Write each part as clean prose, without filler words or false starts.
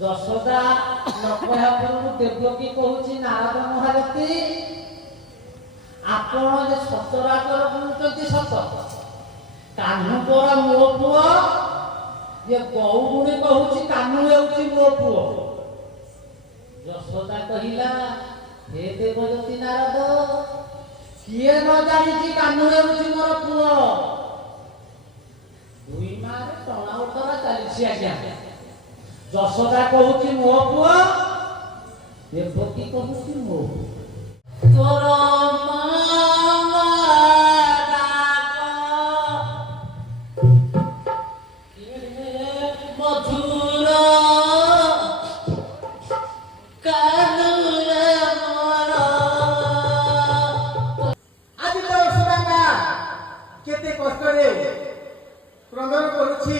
ଯଶୋଦା ନକହିବା ପୂର୍ବରୁ ଦେବକୀ କହୁଛି ନାରଦ ମହାରଥୀ ଆପଣ ଯେ ସତରାଗର ବୁଲୁଛନ୍ତି ସତ କାହ୍ନୁ ପରା ମୋ ପୁଅ ଯେ ଗୌରୁଣୀ କହୁଛି କାହ୍ନୁ ହେଉଛି ମୋ ପୁଅ। ଯଶୋଦା କହିଲା ହେ ଦେବଦତ୍ତୀ ନାରଦ କିଏ ନ ଜାଣିଛି କାହ୍ନୁ ହେଉଛି ମୋର ପୁଅ। ଦୁଇ ମାରେ ଟଣା ଉତ୍ତରା ଚାଲିଛି ଆଜ୍ଞା। ଯଶୋଦା କହୁଛି ମୋ ପୁଅ ଦେବକୀ କହୁଛି ମୋ ତୋର ମଧୁର କାନରେ ମୋର ଆଜି ତ ଯଶୋଦା କେତେ କଷ୍ଟରେ କ୍ରନ୍ଦନ କରୁଛି।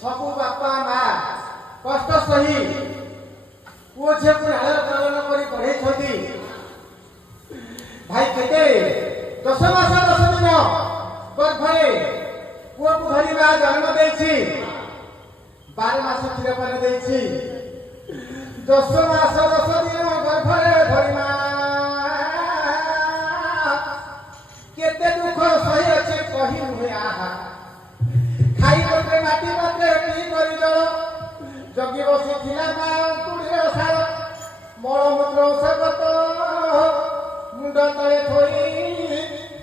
ସବୁ ବାପା ମା କଷ୍ଟ ସହି ପୁଅ ଝିଅକୁ ଲାଳନ ପାଳନ କରି ପଢେଇଛନ୍ତି। ଭାଇ କେତେ 10 ମାସ 10 ଦିନ ଗର୍ଭରେ ପୁଅକୁ ଧରି ମା ଜନ୍ମ ଦେଇଛି। 12 ମାସ କ୍ଷୀରପାନ ଦେଇଛି। 10 ମାସ 10 ଦିନ ଗର୍ଭରେ ଧରି ମା କେତେ ଦୁଃଖ ସହି ଅଛି କହି ନୁହେଁ ଆହା। ଖାଇ ପତ୍ରେ ମାଟି ପତ୍ରେ ପିଇ କରି ଜଳ ଜଗି ବସିଥିଲା ମା କୁଡ଼ିର ସାର ମଳମୂତ୍ର ଔଷଧ ମୁଣ୍ଡ ତଳେ ଥୋଇ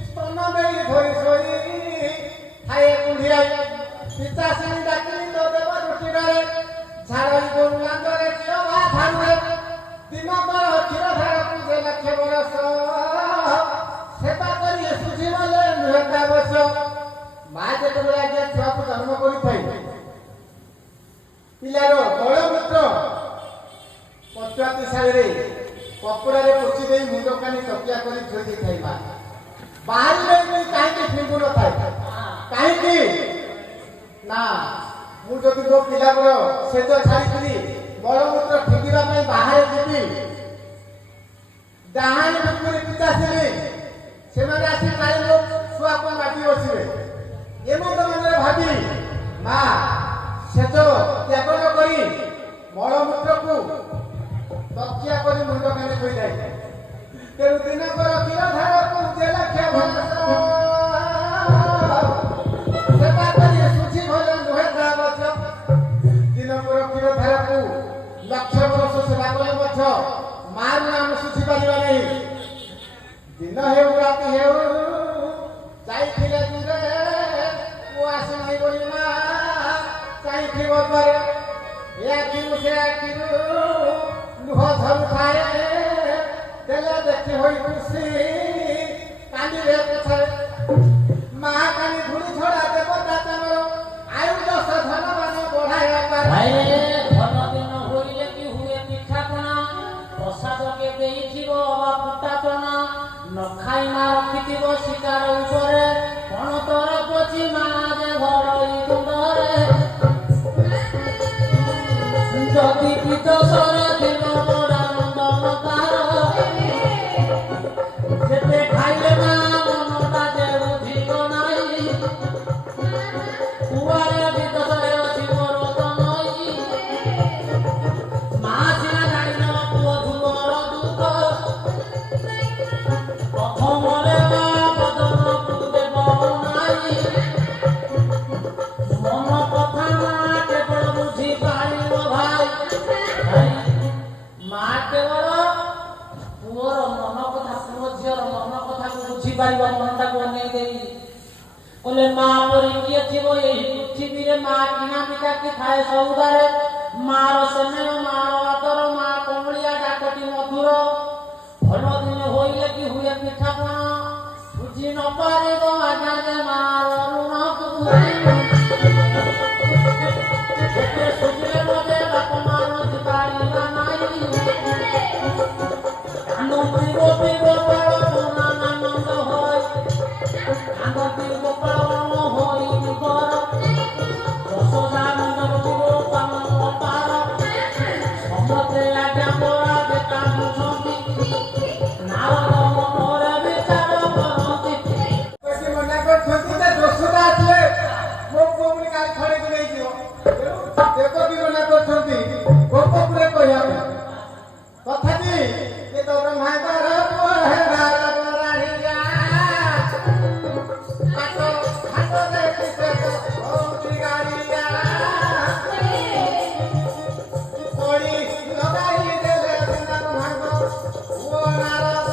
ସ୍ତନ ଦେଇ ଧରି ଶୋଇ ଖାଏ କୁଣ୍ଡିଆ ପିତାଶ୍ରୀ ଡାକିଲି ତ ଦେବ ରୁଟିରେ ଝାଡ଼ଇ ଗୋରୁ ଲାଙ୍ଗରେ କ୍ଷୀର ବା ଧାରୁରେ ଦିନକର କ୍ଷୀର ଧାରକୁ ଯେ ଲକ୍ଷ ବରଷ ସେବା କରି ସୁଝି ଗଲେ ନୁହେଁ ତା ବର୍ଷ। ମା ଯେତେବେଳେ ଆଜ୍ଞା ଛୁଆକୁ ଜନ୍ମ କରିଥାଏ ପିଲାର ମଳମୂତ୍ର ପଞ୍ଚୁଆତି ଶାଳୀରେ କପଡ଼ାରେ ପୋଛି ଦେଇ ମୁଣ୍ଡ କାନି ତକିଆ କରି ଥୋଇ ଦେଇଥାଏ ମା। ବାହାରିଲେ କାହିଁକି ଫିଙ୍ଗୁ ନଥାଏ କାହିଁକି ନା ମୁଁ ଯଦି ମୋ ପିଲାଙ୍କର ସେଜ ଛାଡ଼ିକିରି ମଳମୂତ୍ର ଫିଙ୍ଗିବା ପାଇଁ ବାହାରେ ଯିବି ଡାହାଣୀ ଭିତରେ ପିତାଶ୍ରୀ ସେମାନେ ଆସି କାଳେ ମୋ ଛୁଆକୁ ମାଟି ବସିବେ ଏମନ୍ତ ମନରେ ଭାବି ମା ସେଜ ତ୍ୟାଗ ନ କରି ମଳମୂତ୍ରକୁ ତକିଆ କରି ମୁଣ୍ଡ କାନେ ହୋଇଯାଏ। ତେଣୁ ଦିନକର କ୍ଷୀର ଧାରକୁ ଯେ ଲକ୍ଷ ବରଷ ସେବା କରି ସୁଝି ଭଲ ନୁହେଁ ତା ବର୍ଷ। ଦିନକର କ୍ଷୀର ଧାରକୁ ଲକ୍ଷ ବର୍ଷ ସେବା କଲେ ମଧ୍ୟ ମାର ନାମ ସୁଝି ପାରିବା ନାହିଁ। ଦିନ ହେଉ ରାତି ହେଉ ଯାଇଥିଲେ ଦୂରେ ପୁଅ ଆସି ନାହିଁ ବୋଲି ମା ଚାହିଁଥିବ ଦ୍ୱାରେ ଏ ଆଖିରୁ ସେ ଆଖିରୁ ଲୁହ ଝରୁଥାଏ ଦେଲେ ଦେଖି ହୋଇ ଖୁସି କାନ୍ଦିରେ ପଛରେ ମା କାନି ଧୂଳି ଝଡ଼ା ଦେବତା ତମର ଆୟୁ 10 ଧନବାନ ବଢ଼ାଇବା ପାରେ। ଭଲ ଦିନ ହୋଇଲେ କି ହୁଏ ପିଠାପଣା ପ୍ରସାଦ କେ ଦେଇଥିବ ବା ପୁଟାପଣା ନ ଖାଇ ମା ରଖିଥିବ ଶିକାର ଉପରେ କଣ ତୋର ପଚି ମା ଯେ ଘରୋଇ ତୁଣ୍ଡରେ ଯଦି ପିତସର ଦିନ ମୋରାନନ୍ଦନ ତାର ଯେତେ ଖାଇଲେ ମା ମନଟା ଯେ ବୁଝିବ ନାହିଁ କୁଆରେ ପିତସରେ ଅଛି ମୋର ତ ନଈ ମା ସିନା ଜାଣିନ ପୁଅ ଧୁମର ଦୁଃଖ ପ୍ରଥମରେ ମା ବଦନକୁ ଦେବ ନାହିଁ ମନ କଥା ମା କେବଳ ବୁଝି ପାରିବ ଭାଇ। ମା କେବଳ ପୁଅର ମନ କଥା ପୁଅ ଝିଅର ମନ କଥାକୁ ବୁଝିପାରିବ ମନଟାକୁ ଅନେଇ ଦେଇ କହିଲେ ମା ପରି କିଏ ଥିବ ଏହି ପୃଥିବୀରେ ମା କିଣା ପିଠା କି ଥାଏ ସଉଦାରେ ମାର ସ୍ନେହ ମାର ଆଦର ମା କମଳିଆ ଡାକଟି ମଧୁର ଭଲ ଦିନ ହୋଇଲେ କି ହୁଏ ପିଠାପଣା ବୁଝି ନ ପାରିବ ଆଜ୍ଞା ଯେ ମାର ଋଣ ଯେତେ ସୁଖିଲେ ମତେ ବାପ ମାର ଯିବାରିବା ନାହିଁ କାନ୍ଦନ୍ତି ଗୋପୀ ଗୋପାଳ ମନାନନ୍ଦ ହୋଇ କାନ୍ଦନ୍ତି ଗୋପାଳ ହୋଇ ବିକର ଯଶୋଦାନନ୍ଦ ଗୋପାଳ ଅପାର ସମସ୍ତେ ଆଜ୍ଞା ପରାଜେ କାନ୍ଦୁଛନ୍ତି ନାରଦ ମନରେ ବିଚାର କରନ୍ତି ବେଶୀ ମନା କରୁଛନ୍ତି ଯେ ଦୋଷଟା ଆସିଲେ ମୋ ପୁଅ ପୁଣି କାଲି ଛଡ଼େଇକି ନେଇଯିବ ଦେବ ବି ମନା କରୁଛନ୍ତି ଗୋପପୁରେ କହିବା ପାଇଁ ତଥାପି ଏ ତ ବ୍ରହ୍ମାଙ୍କର ପୁଅ ହେଲା ରାଣିଆ ହାତ ହାତ ଦେଖି ସେ ହଉଛି ଗାଡ଼ିଆ ପଡ଼ି ଲଗାଇ ଦେଲେ ବିନା ବ୍ରହ୍ମାଙ୍କ ପୁଅ ନାରଦ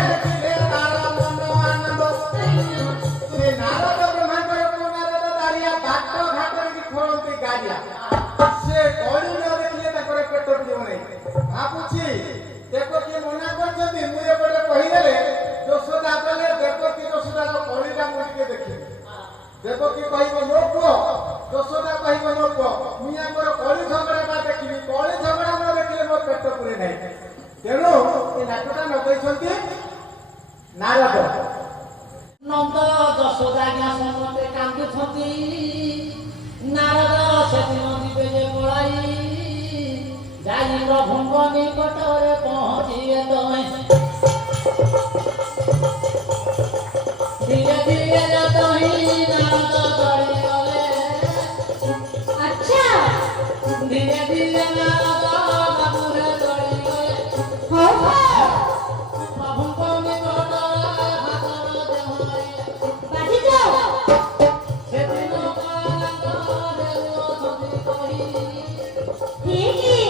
ଦେଖିଲେ ତାର ମନ ଆନନ୍ଦ ସେ ନାରଦ ବ୍ରହ୍ମାଙ୍କର ପୁଅ ନାରଦ ଦାରିଆ ବାଟ ଘାଟରେ ଖୋଳନ୍ତି ଗାଡ଼ିଆ ସେ ଗଳି ନ ଦେଖିଲେ ତାଙ୍କର ପେଟ ପୁରିବ ନାହିଁ ଭାବୁଛି ଦେବକୀ ମନା କରିଛନ୍ତି ମୁଁ ଏପଟେ କହିଦେଲେ ଯଶୋଦା କଲେ ଦେବକୀ ଯଶୋଦାର କଳିଟା ମୁଁ ଟିକେ ଦେଖିବି ଦେବକୀ କହିବ ମୋ ପୁଅ ଯଶୋଦା କହିବ ମୋ ପୁଅ ମୁଁ ଆମର କଳି ଝଗଡ଼ାଟା ଦେଖିବି କଳି ଝଗଡ଼ା ନ ଦେଖିଲେ ମୋ ପେଟ ପୁରେ ନାହିଁ ତେଣୁ ଏ ନାଟକଟା ଲଗେଇଛନ୍ତି ନାରଦ ନନ୍ଦ ଯଶୋଦା ଆଜ୍ଞା ସମସ୍ତେ କାନ୍ଦୁଛନ୍ତି ନାରଦ ସେଦିନ ଯିବେ ଯେ ପଳାଇ ଯାଇ ପ୍ରଭୁଙ୍କ ନିକଟରେ ପହଞ୍ଚିବେ ତମେ ଧୀରେ ଧୀରେ ତହିଁ ନାରଦ ଚଳିଗଲେ আচ্ছা ଧୀରେ ଧୀରେ ନାରଦ ବାବୁରେ ଚଳିଗଲେ হও হও ପ୍ରଭୁଙ୍କ ନିକଟରେ ହାତର ଦେହରେ বাজি যাও ସେଦିନ କାଳଙ୍କର ଅଛନ୍ତି କହି ঠিকই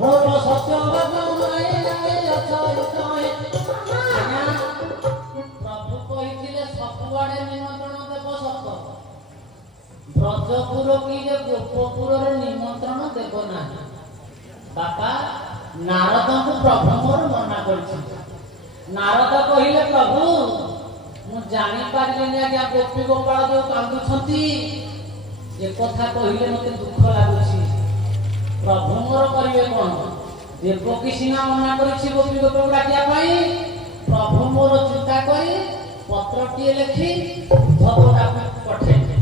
ମୋର ସତ୍ୟ ଅଛ ପ୍ରଭୁ କହିଥିଲେ ସବୁଆଡେ ନିମନ୍ତ୍ରଣ ଦେବ ସତ ବ୍ରଜପୁର କି ଯେ ଗୋପପୁରରେ ନିମନ୍ତ୍ରଣ ଦେବ ନାହିଁ ବାପା ନାରଦଙ୍କୁ ପ୍ରଭୁ ମୋର ମନା କରିଛନ୍ତି ନାରଦ କହିଲେ ପ୍ରଭୁ ମୁଁ ଜାଣିପାରିଲିନି ଆଜ୍ଞା ଗୋପୀ ଗୋପାଳ ଯୋଉ କାନ୍ଦୁଛନ୍ତି ଏ କଥା କହିଲେ ମତେ ଦୁଃଖ ଲାଗୁଛି ପ୍ରଭୁ ମୋର କରିବେ କଣ ଦେବକୀ ସିନା ମନା କରିଛି ଗୋପୀ ଗୋପାଳକୁ ଡାକିବା ପାଇଁ ପ୍ରଭୁ ମୋର ଚିନ୍ତା କରି ପତ୍ରଟିଏ ଲେଖି ଉଦ୍ଧବକୁ ପଠେଇଲେ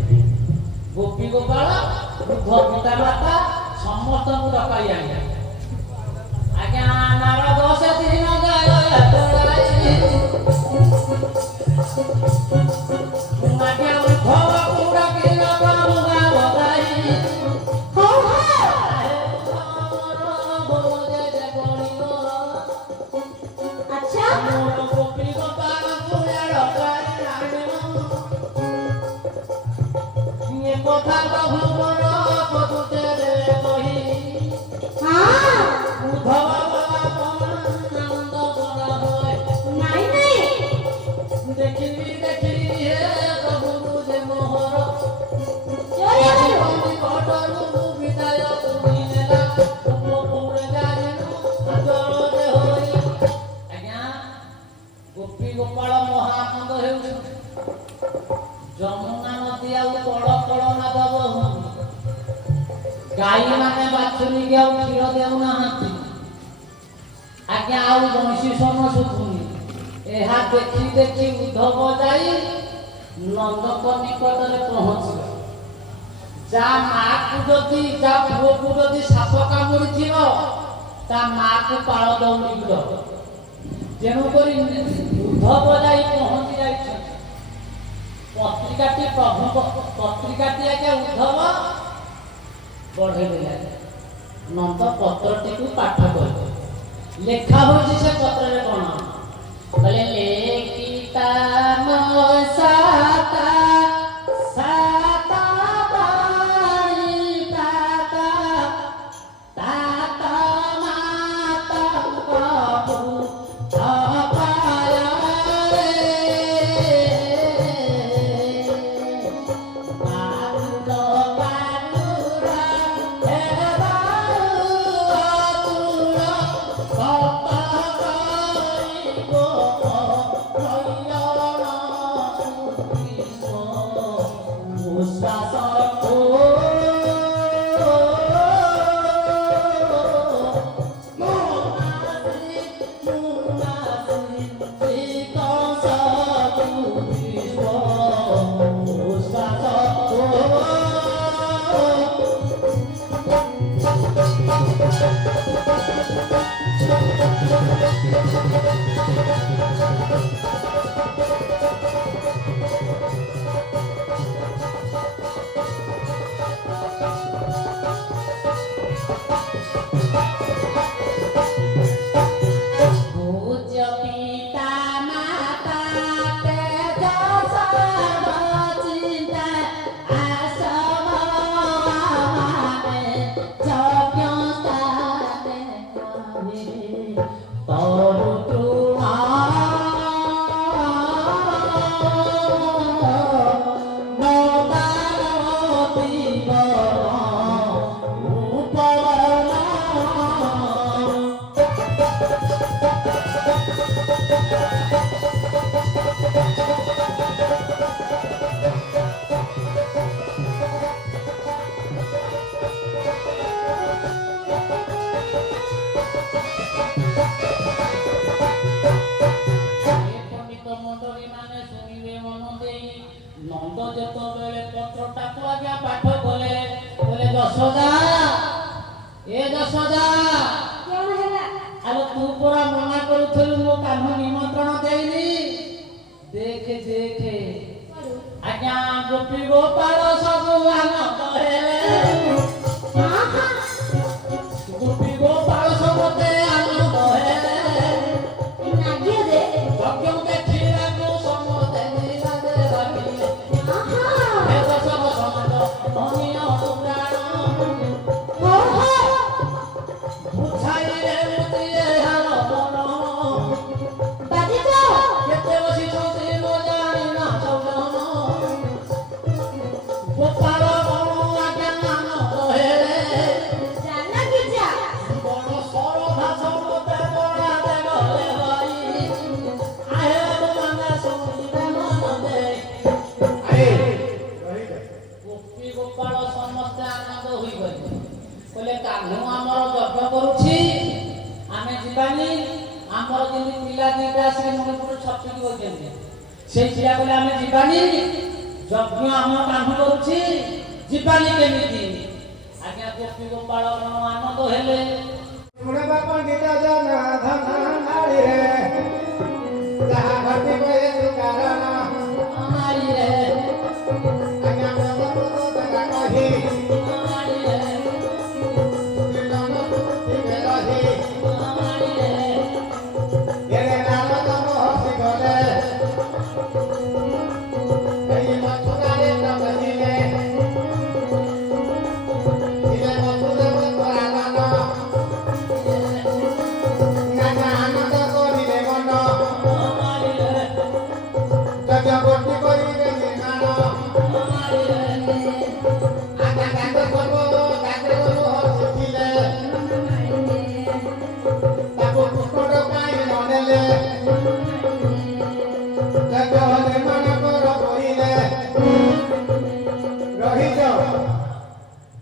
ଗୋପୀ ଗୋପାଳ ବୃଦ୍ଧ ପିତା ମାତା ସମସ୍ତଙ୍କୁ ଡକାଇ ଆଣିଲେ ଆଜ୍ଞା ନାରଦ ସେଦିନ ଗାଏ ଆଜ୍ଞା ଉଦ୍ଧବକୁ ଡାକିଲା ପ୍ରଭୁ ଗାଁ ଗାଇ হও হও আচ্ছা কথা প্রভুর পদুতেরে কহি হ্যাঁ উদ্ধব আনন্দ করা হয় নাই নাই দেখিবি দেখিবি হে প্রভু যে মোহর জয় বলো কটরু বিদায় তুমি নেলা উপপুরে যাইনু আদরে হই আজ্ঞା ଗୋପୀ ଗୋପାଳ ମହାନନ୍ଦ ହେଉଛନ୍ତି ଯମୁନା ନଦୀ ଆଉ କଳ କଳ ନାଦ ବହୁନି ଗାଈ ମାନେ ବାଛୁରୀକି ଆଉ କ୍ଷୀର ଦେଉନାହାନ୍ତି ଆଜ୍ଞା ଆଉ ବଂଶୀ ସମ ଶୁଭୁନି ଏହା ଦେଖି ଦେଖି ଉଦ୍ଧବ ଯାଇ ନନ୍ଦଙ୍କ ନିକଟରେ ପହଞ୍ଚିଲେ ଯା ମାକୁ ଯଦି ଯା ପୁଅକୁ ଯଦି ସାପ କାମୁଡ଼ିଥିବ ତା ମାକୁ ପାଳ ଦଉନି ବିଡ଼ ତେଣୁକରି ଉଦ୍ଧବ ଯାଇ ପହଞ୍ଚି ଯାଇଛନ୍ତି ପତ୍ରିକାଟି ପ୍ରଭୁଙ୍କ ପତ୍ରିକାଟି ଆଜ୍ଞା ଉଦ୍ଧବ ବଢ଼େଇ ଦେଲେ ନନ୍ଦ ପତ୍ରଟିକୁ ପାଠ କରିଲେ ଲେଖା ହଉଛି ସେ ପତ୍ରରେ କଣ କହିଲେ ଲେଖିତା ସାତା ସାତା ବାଣୀ ତାତା ତାତା ମାତା ପ୍ରଭୁ ନନ୍ଦ ଯେତେବେଳେ ପତ୍ରଟାକୁ ଆଜ୍ଞା ପାଠ କଲେ କହିଲେ ଯଶୋଦା ଏ ଯଶୋଦା କଣ ହେଲା? ଆଲୋ ତୁ ପରା ମନା କରୁଥିଲୁ ମୋ କାହ୍ନୁ ନିମନ୍ତ୍ରଣ ଦେଇନି ଦେଖେ ଦେଖେ ଆଜ୍ଞା ଗୋପୀ ଗୋପାଳ ସବୁ ଆନନ୍ଦ ହେଲେ ଗୋପୀ ଗୋପାଳ ସମସ୍ତେ ଆନନ୍ଦ ହେଲେ ନାଗିଅ ଦେ। ଯଜ୍ଞ ଦେଖିବାକୁ ସମସ୍ତେ ନିରାଜେ ଲାଗିଲେ ଆହା। ହେ ଦଶକ ସମାଜ ଧନିୟ ପୁରାଣ ହୋ ହୋ। ବୁଝାଇଲେ ମୁଦିଏ ହାର ମନ ବାଜିଛ। କେତେ ବସିଛନ୍ତି ନ ଜାଣି ନାଚ ଜନ ଗୋପାଳ ବଣ ଆଜ୍ଞା ଆନନ୍ଦ ହେଲେ ଜାନା କି ଯା। ବଣ ସରଧା ସମସ୍ତେ ବଳାରେ ଗଲେ ଭାଇ ଆହେ ମାନେ ଶୁଣିବେ ମନ ଦେଇ ଗୋପୀ ଗୋପାଳ ସମସ୍ତେ ଆନନ୍ଦ ହୋଇଗଲେ କହିଲେ କାହ୍ନୁ ଆମର ଯଜ୍ଞ କରୁଛି ଆମେ ଯିବାନି ଆମର ଯେମିତି ପିଲା ଦିଟା ଆସିକି ମଣିପୁର ଛଟିକି ବସିଛନ୍ତି ସେଇ ପିଲା କହିଲେ ଆମେ ଯିବାନି ଯଜ୍ଞ ଆମ କାହ୍ନୁ କରୁଛି ଯିବାନି କେମିତି ଆଜ୍ଞା ଗୋପୀ ଗୋପାଳ ଆନନ୍ଦ ହେଲେ ଶୁଣବା ପଣ୍ଡିତ ଜନ ଧନ ନାଳିରେ ଯାହା ଘଟିବ ଏ କାରଣ ମାରିଲେ ଆଜ୍ଞା କହି ମାରିଲେ ଏରେ ନାରଦ ମହର୍ଷି ଗଲେ ଏଇ ମଥୁରାରେ ପ୍ରବେଶିଲେ ଥିଲେ ମଥୁଦେବ ପରାୟଣ ନାନା ଆନନ୍ଦ କରିଲେ ମନ ଯଜ୍ଞ ଗୋଟି କରିବେ ନିର୍ମାଣ ଆଜ୍ଞା ଗାନ୍ଧ ହର୍ଷି ଥିଲେ ତାକୁ କୁକୁର ପାଇଁ ନନେଲେ ଯଜ୍ଞ ନିର୍ମାଣ କର କହିଲେ ରହିଛ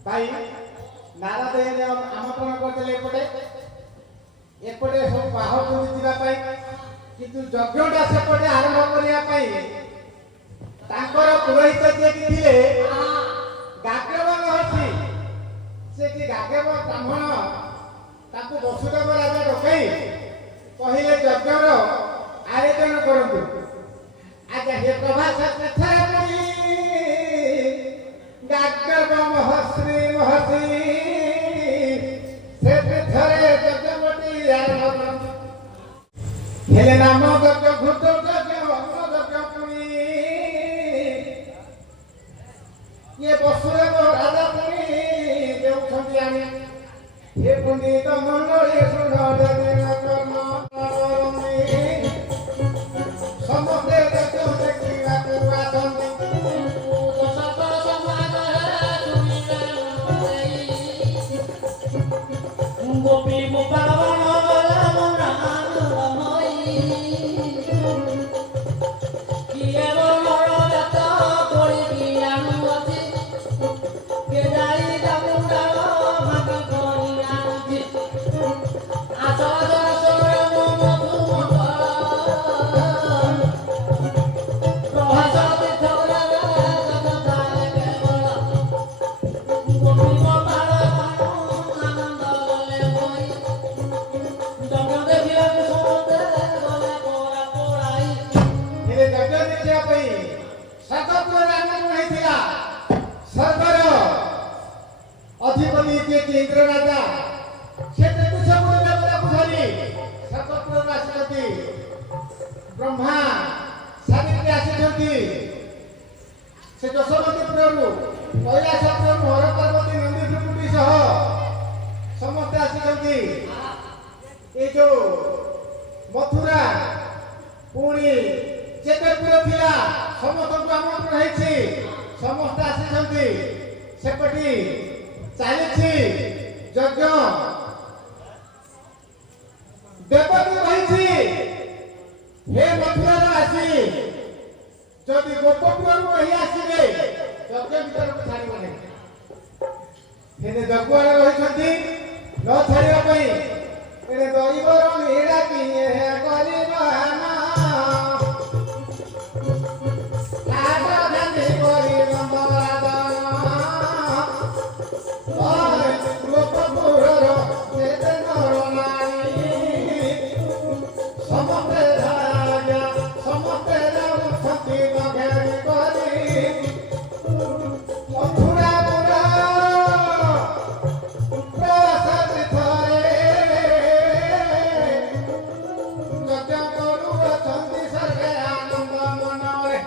ଭାଇ ନାରଦ ଆମନ୍ତ୍ରଣ କରିଥିଲେ ଏପଟେ ସବୁ ବାହାରକୁ ଯିବା ପାଇଁ କିନ୍ତୁ ଯଜ୍ଞଟା ସେପଟେ ଆରମ୍ଭ କରିବା ପାଇଁ ତାଙ୍କର ପୁରୋହିତ ଯିଏକି ଥିଲେ ଗାଗ୍ରବ ମହର୍ଷି ସେ କି ଗାଗ୍ରବ ବ୍ରାହ୍ମଣ ତାକୁ ବସୁଦେବ ରାଜା ଡକାଇ କହିଲେ ଯଜ୍ଞର ଆୟୋଜନ କରନ୍ତୁ ଆଜ୍ଞା ହେ ପ୍ରଭାସ ଗାଗ୍ରବ ମହର୍ଷି ସେ ପୀଠରେ ଯଜ୍ଞବତୀ ଆରମ୍ଭ କରନ୍ତୁ ହେଲେ ନାମ ଯଜ୍ଞ ଘୃତ ଯଜ୍ଞ ଅନ୍ନ ଯଜ୍ଞ ପୁଣି ଇଏ ବସୁଦେବ ରାଜା ପୁଣି ଦେଉଛନ୍ତି ଆଣି ଏ ପଣ୍ଡିତ ମଣ୍ଡଳୀ ଶୁଣ କର୍ମ ସମସ୍ତେ ଯଜ୍ଞ ଦେଖିବାକୁ ଆସନ୍ତି ଗୋପୀ ଗୋପାଳ କିଏ ବଣର ଜାତ କରିକି ଆଣୁଅଛି କିଏ ଯାଇ ଜାମୁଣ୍ଡାଳ ଭାଙ୍ଗି କରି ଆଣୁଛି ଆସ ପ୍ରଭାସ ତୀର୍ଥରେ ଜଗତାରେ କେବଳ ଗୋପୀ ଗୋପାଳ ଆନନ୍ଦ ଗଲେ ହୋଇ ଯଜ୍ଞ ଦେଖିବାକୁ ସମସ୍ତେ ଗଲେ ପୋରା ପୋରାଇ ହେଲେ ଯଜ୍ଞ ଦେଖିବା ପାଇଁ ସ୍ୱର୍ଗପୁରରେ ଆଗମନ ହେଇଥିଲା ସ୍ୱର୍ଗର ଅଧିପତି ଯିଏକି ଇନ୍ଦ୍ର ରାଜା ସେ ତେତିଶମୂଳ ଦେବତାକୁ ଧରି ସ୍ୱର୍ଗପୁରକୁ ଆସିଛନ୍ତି ବ୍ରହ୍ମା ସାବିତ୍ରୀ ଆସିଛନ୍ତି ସେ ଯଶୋବତୀପୁରରୁ କୈଳାସପୁରରୁ ହର ପାର୍ବତୀ ନନ୍ଦୀ ଭୃକୁଟି ସହ ସମସ୍ତେ ଆସିଛନ୍ତି ଏ ଯୋଉ ମଥୁରା ପୁଣି ଯେତେପୁର ଥିଲା ସମସ୍ତଙ୍କୁ ଆମନ୍ତ୍ରଣ ହେଇଛି ସମସ୍ତେ ଆସିଛନ୍ତି ସେପଟି ଚାଲିଛି ଯଜ୍ଞ ଦେବକୀ କହିଛି ହେ ମଥୁରାର ଆସି ଯଦି ଗୋପପୁରରୁ କେହି ଆସିବେ ଯଜ୍ଞ ଭିତରକୁ ଛାଡ଼ିବ ନାହିଁ ହେଲେ ଯଜ୍ଞରେ ରହିଛନ୍ତି ନ ଛାଡ଼ିବା ପାଇଁ ଏଣେ ଦୈବର ନୀଳା କିଏ କରିବା ନା ଘେରି କରି ମଥୁରା ପୁରା ପ୍ରସାଦ ଥରେ ଯଜ୍ଞ କରୁ ଅଛନ୍ତି ସର୍ବେ ଆନନ୍ଦ ମନରେ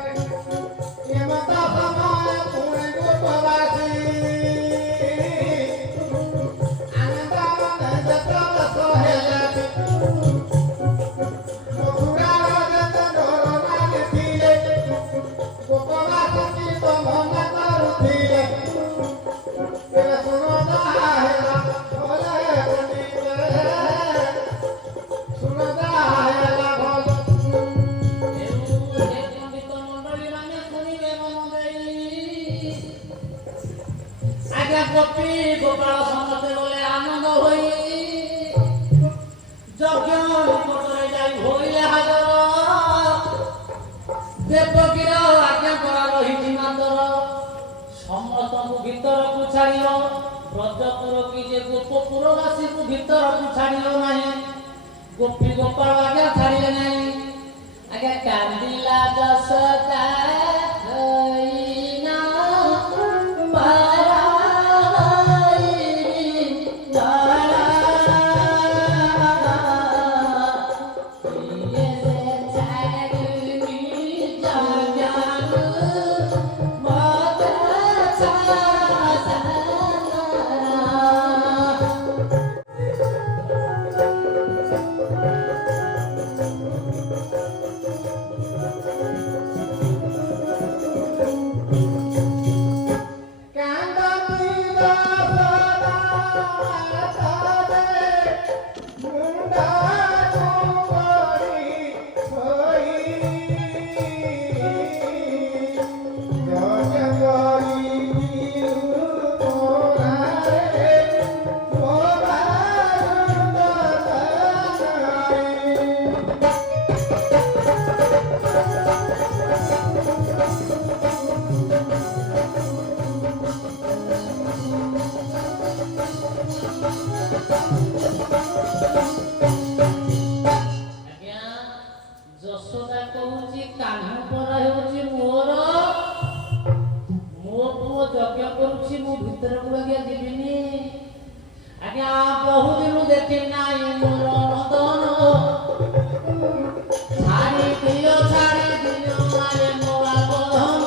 ଏମତ ସମୟ ପୁଣି ଗୋପବାସୀ ଆନନ୍ଦ ମନେ ଯେତେବେଳେ ସହେଲେ ମଥୁରାର ଯେତେ ଡର ଲାଗିଥିଲେ ଗୋପବାସୀ ଗୀତ ମନେ କରୁଥିଲେ ତେବେ ଶୁଣ ଯାହା ହେଲା ଭଲେ ବୋଲିବେ ଶୁଣ ଯାହା ହେଲା ଭଲ ଏ ପଣ୍ଡିତ ମଣ୍ଡଳୀ ମାନେ ଶୁଣିବେ ମନ ଦେଇ। ଆଜ୍ଞା ଗୋପୀ ଗୋପାଳ ସମସ୍ତେ ଗଲେ ଆନନ୍ଦ ହୋଇ ଯଜ୍ଞ ନିକଟରେ ଯାଇ ହୋଇଲେ ହାଜର। ଦେବକୀର ଆଜ୍ଞା କରା ରହିଛି ମାତର ସମସ୍ତଙ୍କୁ ଭିତରକୁ ଛାଡ଼ିବ ବ୍ରଜପୁର କି ଯେ ଗୋପପୁରବାସୀଙ୍କୁ ଭିତରକୁ ଛାଡ଼ିବ ନାହିଁ। ଗୋପୀ ଗୋପାଳ ଆଜ୍ଞା ଛାଡ଼ିଲେ ନାହିଁ। ଆଜ୍ଞା କାନ୍ଦିଲା ଯଶୋଦା ହଇନା ଆଜ୍ଞା ଯଶୋଦା କହୁଛି କାହ୍ନୁ ପର ହେଉଛି ମୋର ମୋ ପୁଅ ଯଜ୍ଞ କରୁଛି ମୁଁ ଭିତରକୁ ଆଜ୍ଞା ଯିବିନି। ଆଜ୍ଞା ବହୁଦିନୁ ଦେଖି ନାହିଁ ମୋର ନନ୍ଦନ ଛାଡ଼ି ଦିଅ ଆରେ ମୋ ଆବଧନ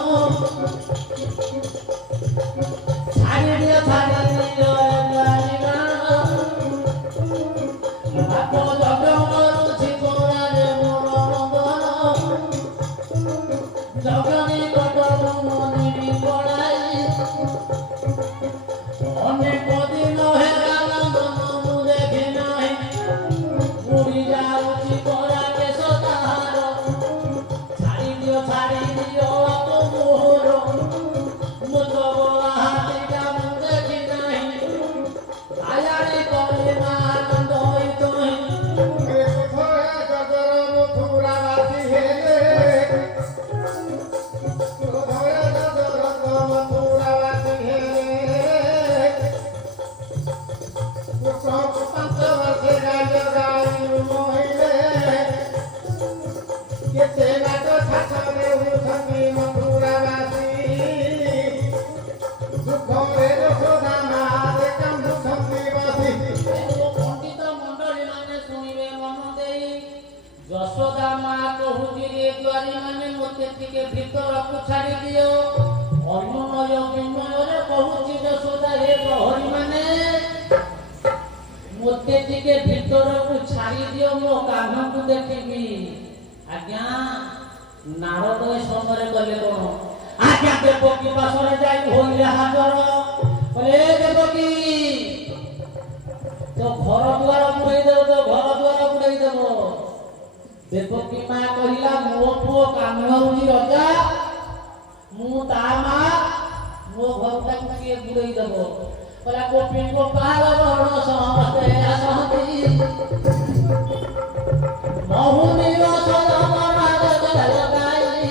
ଛାଡ଼ି ଦିଅ ବାପ ଯଜ୍ଞ କରୁଛି କୋରାରେ ମୋର ନନ୍ଦନ ଯଜ୍ଞ ନିକଟରୁ ମନିରି ପଳାଇ ଅନେକ ଦିନ ହେଲା ନନ୍ଦନ ମୁଁ ଦେଖି ନାହିଁ ଉଡ଼ି ଯାଉଛି କୋରା କେଶ ତାହାର ଛାଡ଼ି ଦିଅ ବାପ ମୋର ମୋ ଜଗଲା ହାତୀଟା ମୁଁ ଦେଖି ନାହିଁ ଆୟାଡ଼ି କଲି ମା ଆନନ୍ଦ ହୋଇ ତୋହି ପଣ୍ଡିତ ମଣ୍ଡଳୀ ମାନେ ଶୁଣିବେ ମନ ଦେଇ। ଯଶୋଦା ମା କହୁଛି ରେ ଦ୍ୱାରୀ ମାନେ ମୋତେ ଟିକେ ଭିତରକୁ ଛାଡ଼ି ଦିଅ। ଅନୁନୟ ବିନୟରେ କହୁଛି ଯଶୋଦା ରେ ପ୍ରହରୀ ମାନେ ମୋତେ ଟିକେ ଭିତରକୁ ଛାଡ଼ି ଦିଅ ମୋ କାହ୍ନକୁ ଦେଖିବି। ଆଜ୍ଞା ନାରଦ ଏ ସମୟରେ କଲେ କଣ ଆଜ୍ଞା ଦେବକୀ ପାଶରେ ଯାଇ ହୋଇଲେ ହାଜର କହିଲେ ଦେବକୀ तो घर द्वार बुड़ाई देव तो घर द्वार बुड़ाई देव। देवकी माँ कहला मो पुओ कान्ह होउची रजा मु ता माँ मो घर ताकू किए बुड़ाई देव कहला गोपी गोपाल बड़ समस्ते आसती महुनी रसद मराज लगाई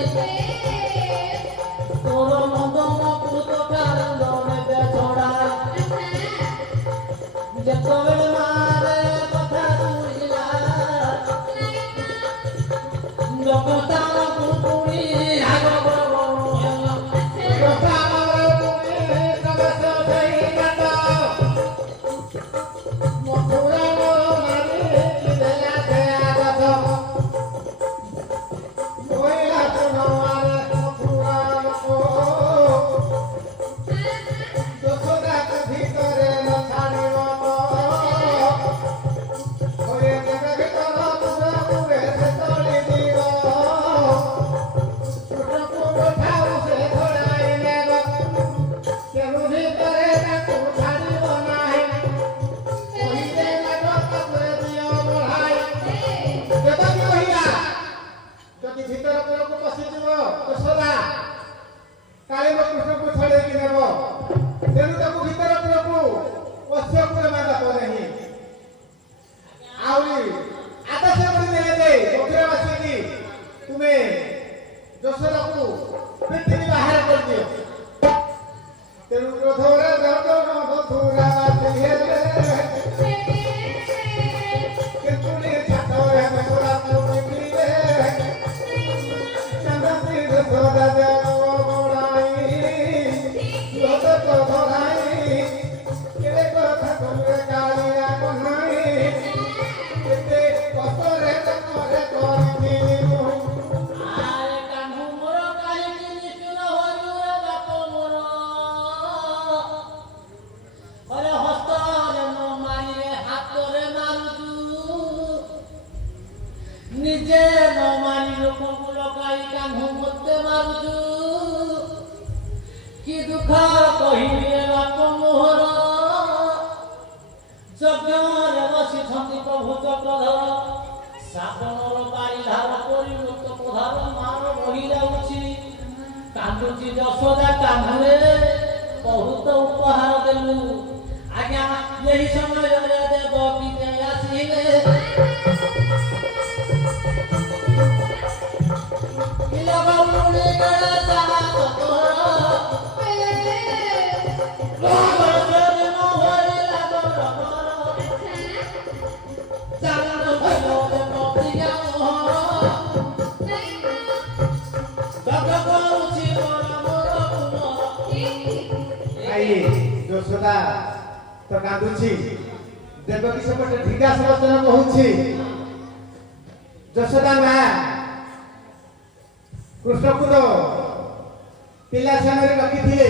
तोर नंदन पुत कारण नेबे छोड़ा जेतबेले मारे कथा सुनिला जगतार पुपुरी आग ପିଟିକି ବାହାର କରିଦିଅ। ତେଣୁ କ୍ରୋଧରେ ଜଗନ ମଥୁରା ହେଲେ କେତୁଳି ଛାତରେ ମଥୁରା ପିଟିଲେ ଚାନ୍ଦୀ ସଦା ଦେବ ବଡ଼ାଇ ଲୋକ ଧରାଇ କେବେ କଥା କଲେ କାଳିଆ କହ୍ନାଇ କେତେ କଷ୍ଟରେ ତମରେ କରିଥିଲୁ। আরে কানু মোর কালি নিশুন হলুর বাপ মোর আরে হস্তরে নো মারিরে হাতরে মারুছু নিজে নো মারি লোকଙ୍କୁ লগাই কানু মতে মারুছু কি দুঃখ কহিলে বাপ মোর যজ্ঞরে বসিଛନ୍ତି প্রভু চক্রধর শ্রাবণର ବାରିଧାର ପରିମୁକ୍ତ ପଧାର ମାର ବହି ଯାଉଛି କାନ୍ଦୁଛି ଯଶୋଦା କାନ୍ଧରେ ବହୁତ ଉପହାର ଦେଲୁ ଆଜ୍ଞା ଏହି ସମୟରେ ଦେବ କିତେ ଆସିଲେ କିଲୋ ଗୌରୀ ଗଡ଼ା ସାହା ତୋର ଯଶୋଦା ତ କାନ୍ଦୁଛି ଦେବକୀ ସେପଟେ ଢିଙ୍ଗାସ ବଚନ କହୁଛି। ଯଶୋଦା ମା କୃଷ୍ଣକୁ ତ ପିଲା ସାଙ୍ଗରେ ରଖିଥିଲେ।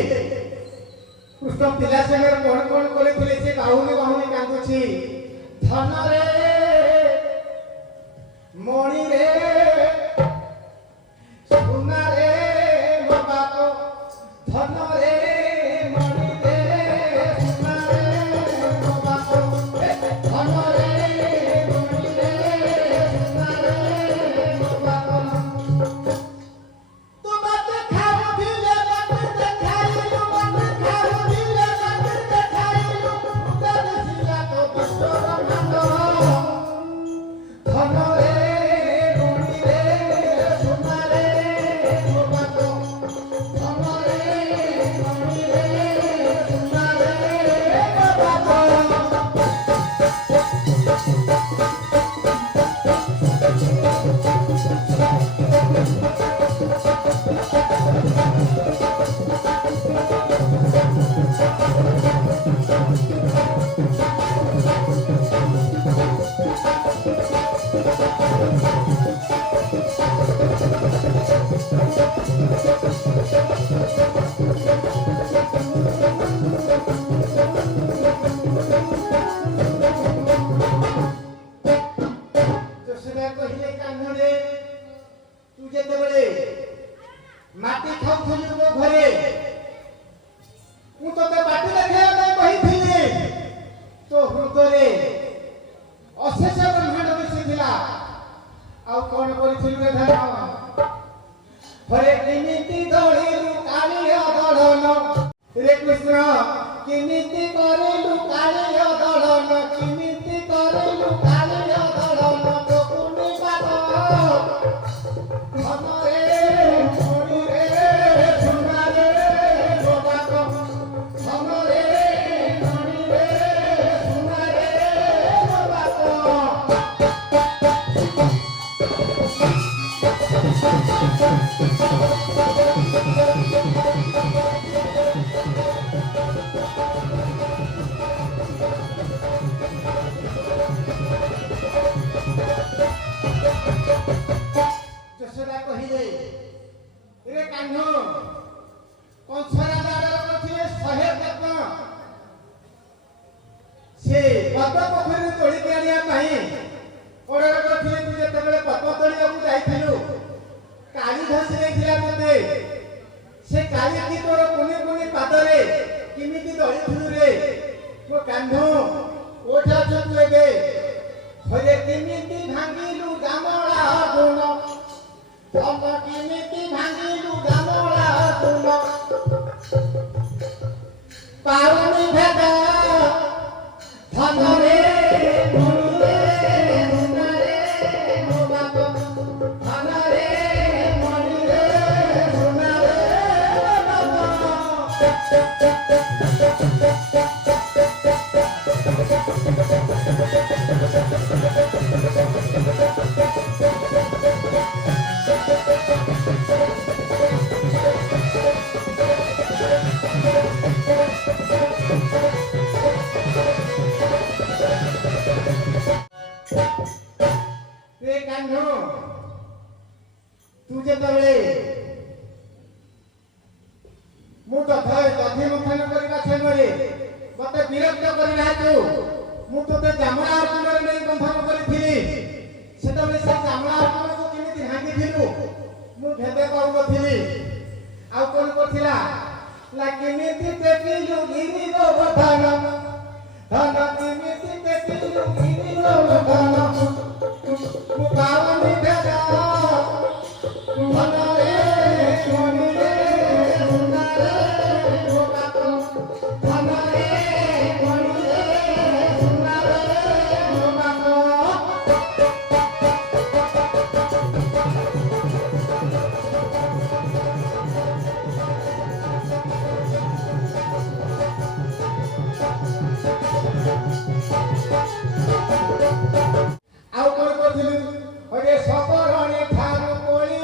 କୃଷ୍ଣ ପିଲା ସାଙ୍ଗରେ କଣ କଣ କରିଥିଲେ ସେ ବାହୁନି ବାହୁନି କାନ୍ଦୁଛି। ଧନରେ ମଣିରେ ସୁନାରେ ମୋ ବାପ ଧନରେ ମାଟି ଖାଉଥିଲି ମୋ ଘରେ ମୁଁ ତତେ ବାଟି ଦେଖେଇବା ପାଇଁ କହିଥିଲି ତୋ ହୃଦୟରେ ଅଶେଷ ବ୍ରହ୍ମାଣ୍ଡ ମିଶିଥିଲା ଆଉ କଣ କରିଥିଲୁ ରେ ଧନ ହରେ କେମିତି ଦଳିଲୁ କାଳିୟ ଦଳନ ରେ କୃଷ୍ଣ କେମିତି କରିଲୁ କାଳିୟ ଦଳନ କେମିତି କରିଲୁ କାଳିୟ ଦଳନ ତୋ କୁନି ପାଦ ଧନରେ ଯଶୋଦା କହିଲେ ରେ କାହ୍ନୁ କଂସରା ଦାଡ଼ର କରିଥିଲେ 100 ପଦ୍ମ ସେ ପଦ୍ମ ପୋଖରୀରୁ ତୋଳିକି ଆଣିବା ପାଇଁ ଅର୍ଡର କରିଥିଲେ। ତୁ ଯେତେବେଳେ ପଦ୍ମ ତୋଳିବାକୁ ଯାଇଥିଲୁ କାଳି ଧସି ଦେଇଥିଲା ମୋତେ ସେ କାଳିକି ତୋର କୁନି କୁନି ପାଦରେ କେମିତି ଦଳିଥିଲୁ ରେ ମୋ କାହ୍ନୁ କୋଉଠି ଅଛୁ ତୁ ଏବେ ହରେ କେମିତି ଭାଙ୍ଗିଲୁ ଗାମଳା ଗୁଣ ଧନ କେମିତି ଭାଙ୍ଗିଲୁ ଗାମଳା ଗୁଣ ପାରୁନି ଭେଦ ଧନରେ ମଣିରେ ସୁନାରେ ମୋ ବାପ ଧନରେ ମଣିରେ ସୁନାରେ ମୁଁ ତଥାପି ଦଧିମନ୍ଥନ କରିବା ସମୟରେ ମତେ ବିରକ୍ତ କରିବା ହେତୁ ମୁଁ ତୋତେ ଜାମଣା ଅର୍ଜୁନରେ ନେଇ ବନ୍ଧନ କରିଥିଲି। ସେତେବେଳେ ସେ ଜାମଣା ଅର୍ଜୁନକୁ କେମିତି ଭାଙ୍ଗିଥିଲୁ ମୁଁ ଭେଦ ପାଉନଥିଲି। ଆଉ କଣ କରିଥିଲା ନା କେମିତି ଦେଖିଲୁ ଗିରିର ବଧାନ ଧନ କେମିତି ଦେଖିଲୁ ଗିରିର ବଧାନ ମୁଁ ପାଉନି ଭେଦ ଧନରେ ମଣିରେ ସୁନାରେ ମୋ ବାପ ଧନରେ ମଣିରେ ସୁନାରେ ମୋ ବାପ। ଆଉ କଣ କରିଥିଲୁ ଅରେ ସବରଣୀ ଠାରୁ କୋଳି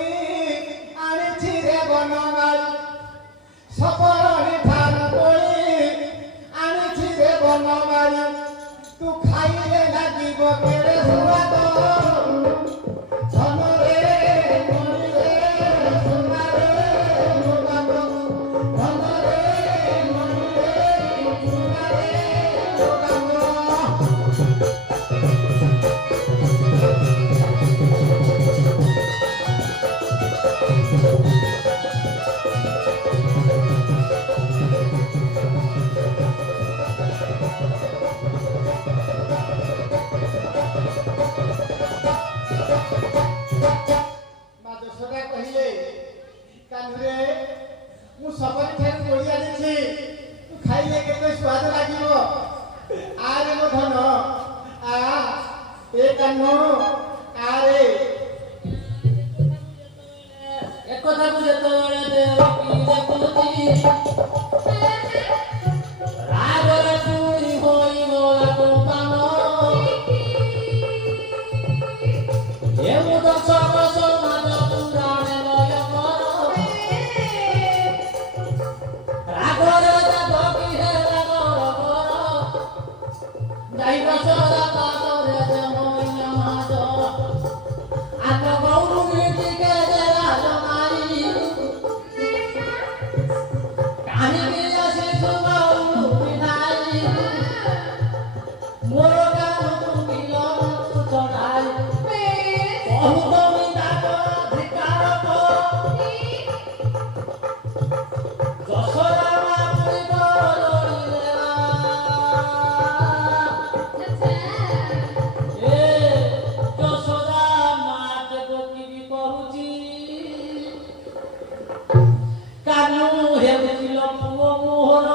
ଆଣିଛି ରେ ବନମାଳି ସବରଣୀ ଠାରୁ କୋଳି ଆଣିଛି ରେ ବନମାଳି ତୁ ଖାଇଲେ ଲାଗିବ କେଡ଼େ ସୁଆଦ ଧନରେ ମଣିରେ ସୁନାରେ ମୋ ବାପ ଧନରେ ମଣିରେ ସୁନାରେ ମୋ ବାପ। ମା ଯଶୋଦା କହିଲେ କାନ୍ଧରେ ମୁଁ ସବରୀ ଠାରୁ କୋଳି ଆଣିଛି ତୁ ଖାଇଲେ କେତେ ସ୍ୱାଦ ଲାଗିବ ଆରେ ମୋ ଧନ ଆ ଏ କାହ୍ନୁ ଆରେ ଏକଥାକୁ ଯେତେବେଳେ ଦେବକୀ ଦେଖୁଛି ରାଗରେ ପୁଣି ହୋଇବ ଅପମାନ। ଏମୁ ଦଶର ସମାଜ ପୁରାଣେ ଲୟ କର ରାଗରେ ଦେବକୀ ହେଲା ଗର ଯାଇ ଦଶରା ପାଦରେ ଦେମୟ ମାଜ ଆଗ ଗୌରୁ ଟିକେ ଦେଲା ମାରି କାହିଁକି ଆସି ସୁଗୌରୁ ବିନାଇ ମୋର ଗାନକୁ କିଲ ଚଢ଼ାଇ ବହୁତ ତାଙ୍କ ଧିକାର ଯଶୋଦା ମା ପୁଣି ବଳିଲେ ଏ ଯଶୋଦା ମା ଦେବକୀ ବି କହୁଛି କାହ୍ନୁ ହେଉছিল ପୁଅ ମୋହର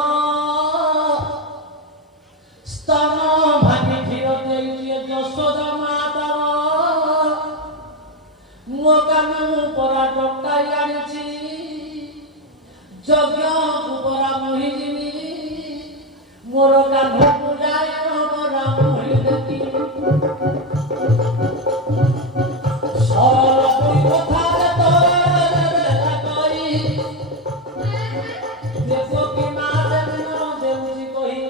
ସ୍ତନ ଭାଙ୍ଗି କ୍ଷୀର ଦେଇଛି ଯଶୋଦା ମା ତାର ମୋ କାହ୍ନୁ ପରା ଟକାଇ ଆଣିଛି ଯଜ୍ଞ ଗୋବରା ମୋହିଯିବି ମୋର କାହ୍ନୁକୁ ଯାଇ ଗୋବରା ମୋହି ଦେବି ସରଳ ପୁରୀ କଥା ଯେତେବେଳେ କହି ଦେବକୀ ମା ସେଦିନ ଦେଉଛି କହି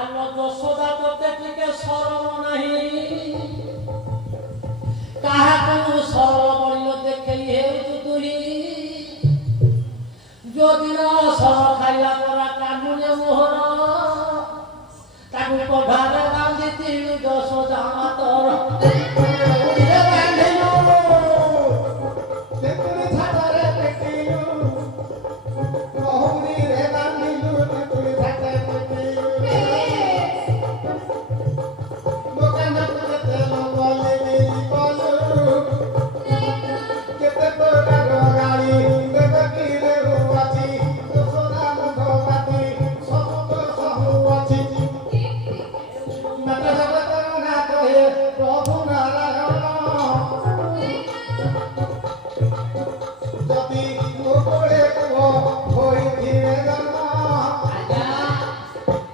ଆଲୋ ଯଶୋଦା ତୋତେ ଟିକେ ସରଳ ନାହିଁ କାହାକୁ ସରଳ ବଳିଲ ଦେଖେଇ ହେଉଛୁ ତୁହି ଯୋଉଦିନ ସର ଖାଇଲା ପରା କାହ୍ନୁରେ ମୋହର ତାକୁ ପଘାରେ ବାନ୍ଧିଥିଲୁ ଯଶୋଦା ମା ତୋର ତେନ୍ତୁଳି ଛାତରେ ପେଟିଲୁ ବହୁରୀରେ ବାନ୍ଧିଲୁ ତେନ୍ତୁଳି ଛାତରେ ପେଟିଲୁ ଦୋକାନକୁ କେତେ ଲଙ୍ଗଲି ନେଇ ଗଲୁ କେତେ ପ୍ରକାର ଗାଳି ଦେବକୀରେ ଅଛି ଯଶୋଦା ମୁଖ ପାତି ସବୁ ତ ସବୁ ଅଛି ମାତା ଜଗତର ନାଥ ହେ ପ୍ରଭୁ ନାରାୟଣ ଯଦି ମୋ କୋଳେ ପୁଅ ହୋଇଥିବେ ଜନ୍ମ ଆଜ୍ଞା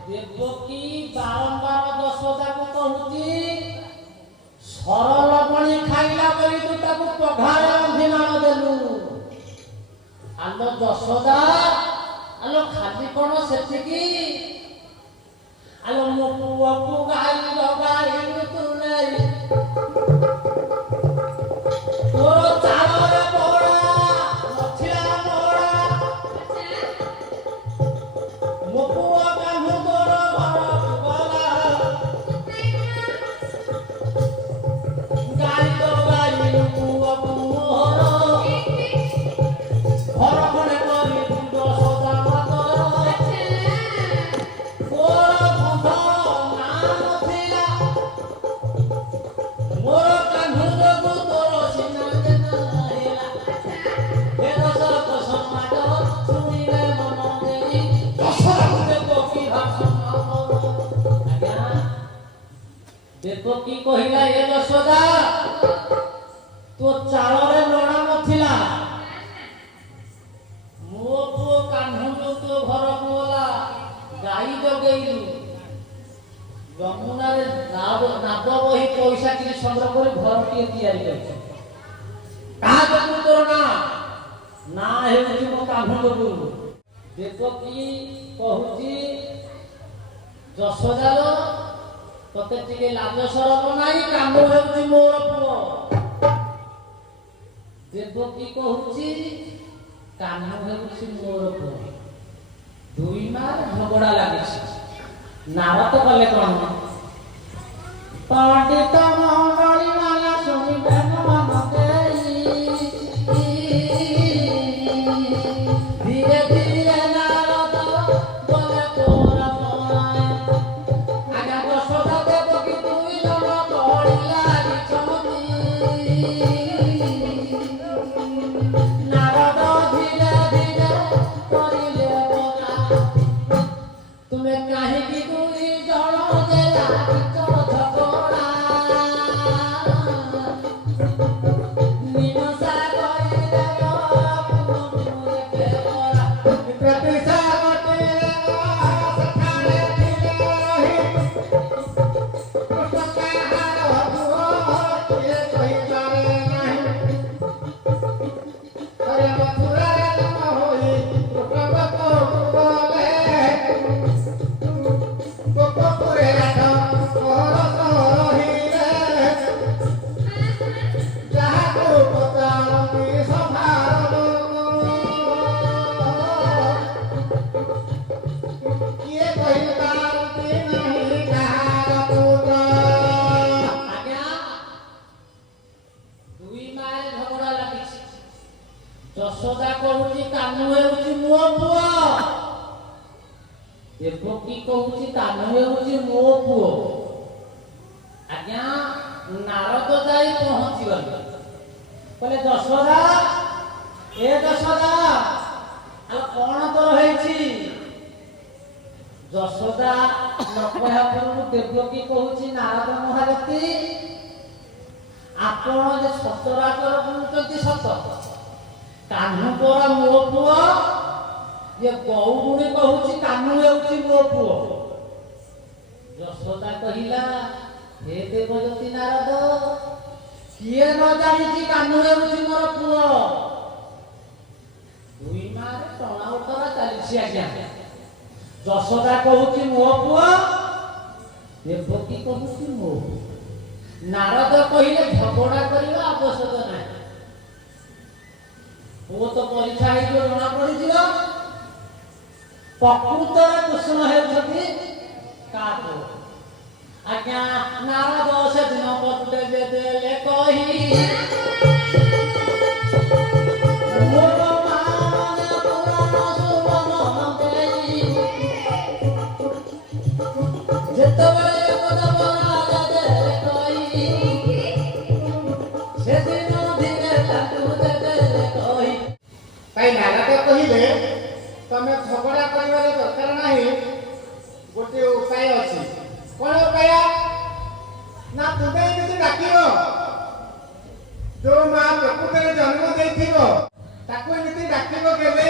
ଦେବକୀ ବାରମ୍ବାର ଯଶୋଦାକୁ କହୁଛି ସରଳ ପାଣି ଖାଇଲା ବୋଲି ତୁ ତାକୁ ପଘାରେ ରନ୍ଧି ନାଣ ଦେଲୁ ଆଲୋ ଯଶୋଦା ଆଲୋ ଖାଲି କଣ ସେତିକି ଆଲୋ ମୋ ପୁଅକୁ ଗାଈ ଲଗାଇଲୁ ତୁ ନେଇ ତୋର ଚାଳରେ ପଡା ନଥିଲା ପଡା ଦେବକୀ କହିଲା ଏ ଯଶୋଦା ତୋ ଚାଳରେ ଲଣା ନଥିଲା ମୋ ପୁଅ କାହ୍ନୁ ତୋ ଘରକୁ ଗଲା ଗାଈ ଜଗେଇଲୁ ଯମୁନାରେ ନାଦ ବହି ପଇସା ଟିକେ ସଂଗ୍ରହ କରି ଘରଟିଏ ତିଆରି କରିଛୁ କାହା ଯୋଗୁଁ ତୋର ନା ହେଉଛି ମୋ କାହ୍ନୁ ଯୋଗୁଁ ଦେବକୀ କହୁଛି ଯଶୋଦାର ତତେ ଟିକେ ଲାଜ ସରମ ନାହିଁ କାହ୍ନୁ ହେଉଛି ମୋର ପୁଅ ଦେବକୀ କହୁଛି କାହ୍ନୁ ହେଉଛି ମୋର ପୁଅ ଦୁଇ ମା ଝଗଡ଼ା ଲାଗିଛି ନାରଦ କଲେ କଣ ପଣ୍ଡିତ ମଣ୍ଡଳୀ ମାନେ ଶୁଣିବେ ମନ ଦେଇ ଧୀରେ ଧୀରେ ନାରଦ ଗଲେ ତୋର ଆଜ୍ଞା ଯଶୋଦା ଦେବକୀ ଦୁଇ ଜଣ ବଳି ଲାଗିଛନ୍ତି ନାରଦ ଧୀରେ ଧୀରେ କରିଲେ ତୁମେ କାହିଁକି ଦୁଇ ଜଣ ଯେ ଲାଗିଛ ଝଗଡ଼ା ନିମଷା କରିଦେବ ପୁଣି କେବଳ ପ୍ରତିଶା ଗୋଟିଏ ସଖାଳେ ଥିଲେ ରହି କୃଷ୍ଣ କାହାର ପୁଅ କିଏ କହିପାରେ ନାହିଁ ହରେ ମଥୁରାରେ ଜନ୍ମ ହୋଇ କୃଷ୍ଣ ଗୋପକୁ ଗଲେ ଗୋପପୁରେ ରାଧ ପରଶ ରହିଲେ ଯାହାକୁ ପଚାରନ୍ତି ସଭାର କିଏ କହିପାରନ୍ତି ନାହିଁ କାହାର ପୁତ୍ର ଆଜ୍ଞା ଦୁଇ ମାଏ ଝଗଡ଼ା ଲାଗିଛି ଯଶୋଦା କହୁଛି କାହ୍ନୁ ହେଉଛି ମୋ ପୁଅ ଦେବକୀ କହୁଛି କାହ୍ନୁ ହେଉଛି ମୋ ପୁଅ ଆଜ୍ଞା ନାରଦ ଯାଇ ପହଞ୍ଚିଗଲେ କହିଲେ ଯଶୋଦା ଏ ଯଶୋଦା ଆଉ କଣ ତୋର ହେଇଛି ଯଶୋଦା ନ କହିବା ପୂର୍ବରୁ ଦେବକୀ କହୁଛି ନାରଦ ମହାରଥୀ ଆପଣ ଯେ ସତରାଚର କହୁଛନ୍ତି ସତ କାହ୍ନୁ ପରା ମୋ ପୁଅ ये गौमुनी कहूची कान्हू हेउची मो पुओ यशोदा कहिला हे देवज्योति नारद किए न जानिची कान्हू हेउची मोर पुओ दुई मारे टणा उतरा चालिछि आज्ञा यशोदा कहूची मो पुओ देवकी कहूची मो नारद कहिले झगड़ा करबा आवश्यक नाही वो तो परीक्षा हेइयो जणा पड़ी जियो प्रकृत कुसुम हेउछथि काको आज्ञा नारद से दिन बदले जे देले कही मोर मान पुराण सुमन देई जेतबेले पदब राजा देले कही से दिन धीरे ताकू देले कही ताई नारद कहिले तमे झगड़ा करिवारे दरकार नाही गोटे उपाय अछि कोन उपाय ना तुमे एमिति डाकिबो जो मां प्रकृତରେ जन्म ଦେଇଥିବ ତାକୁ ଏମିତି ଡାକିବ କେବେ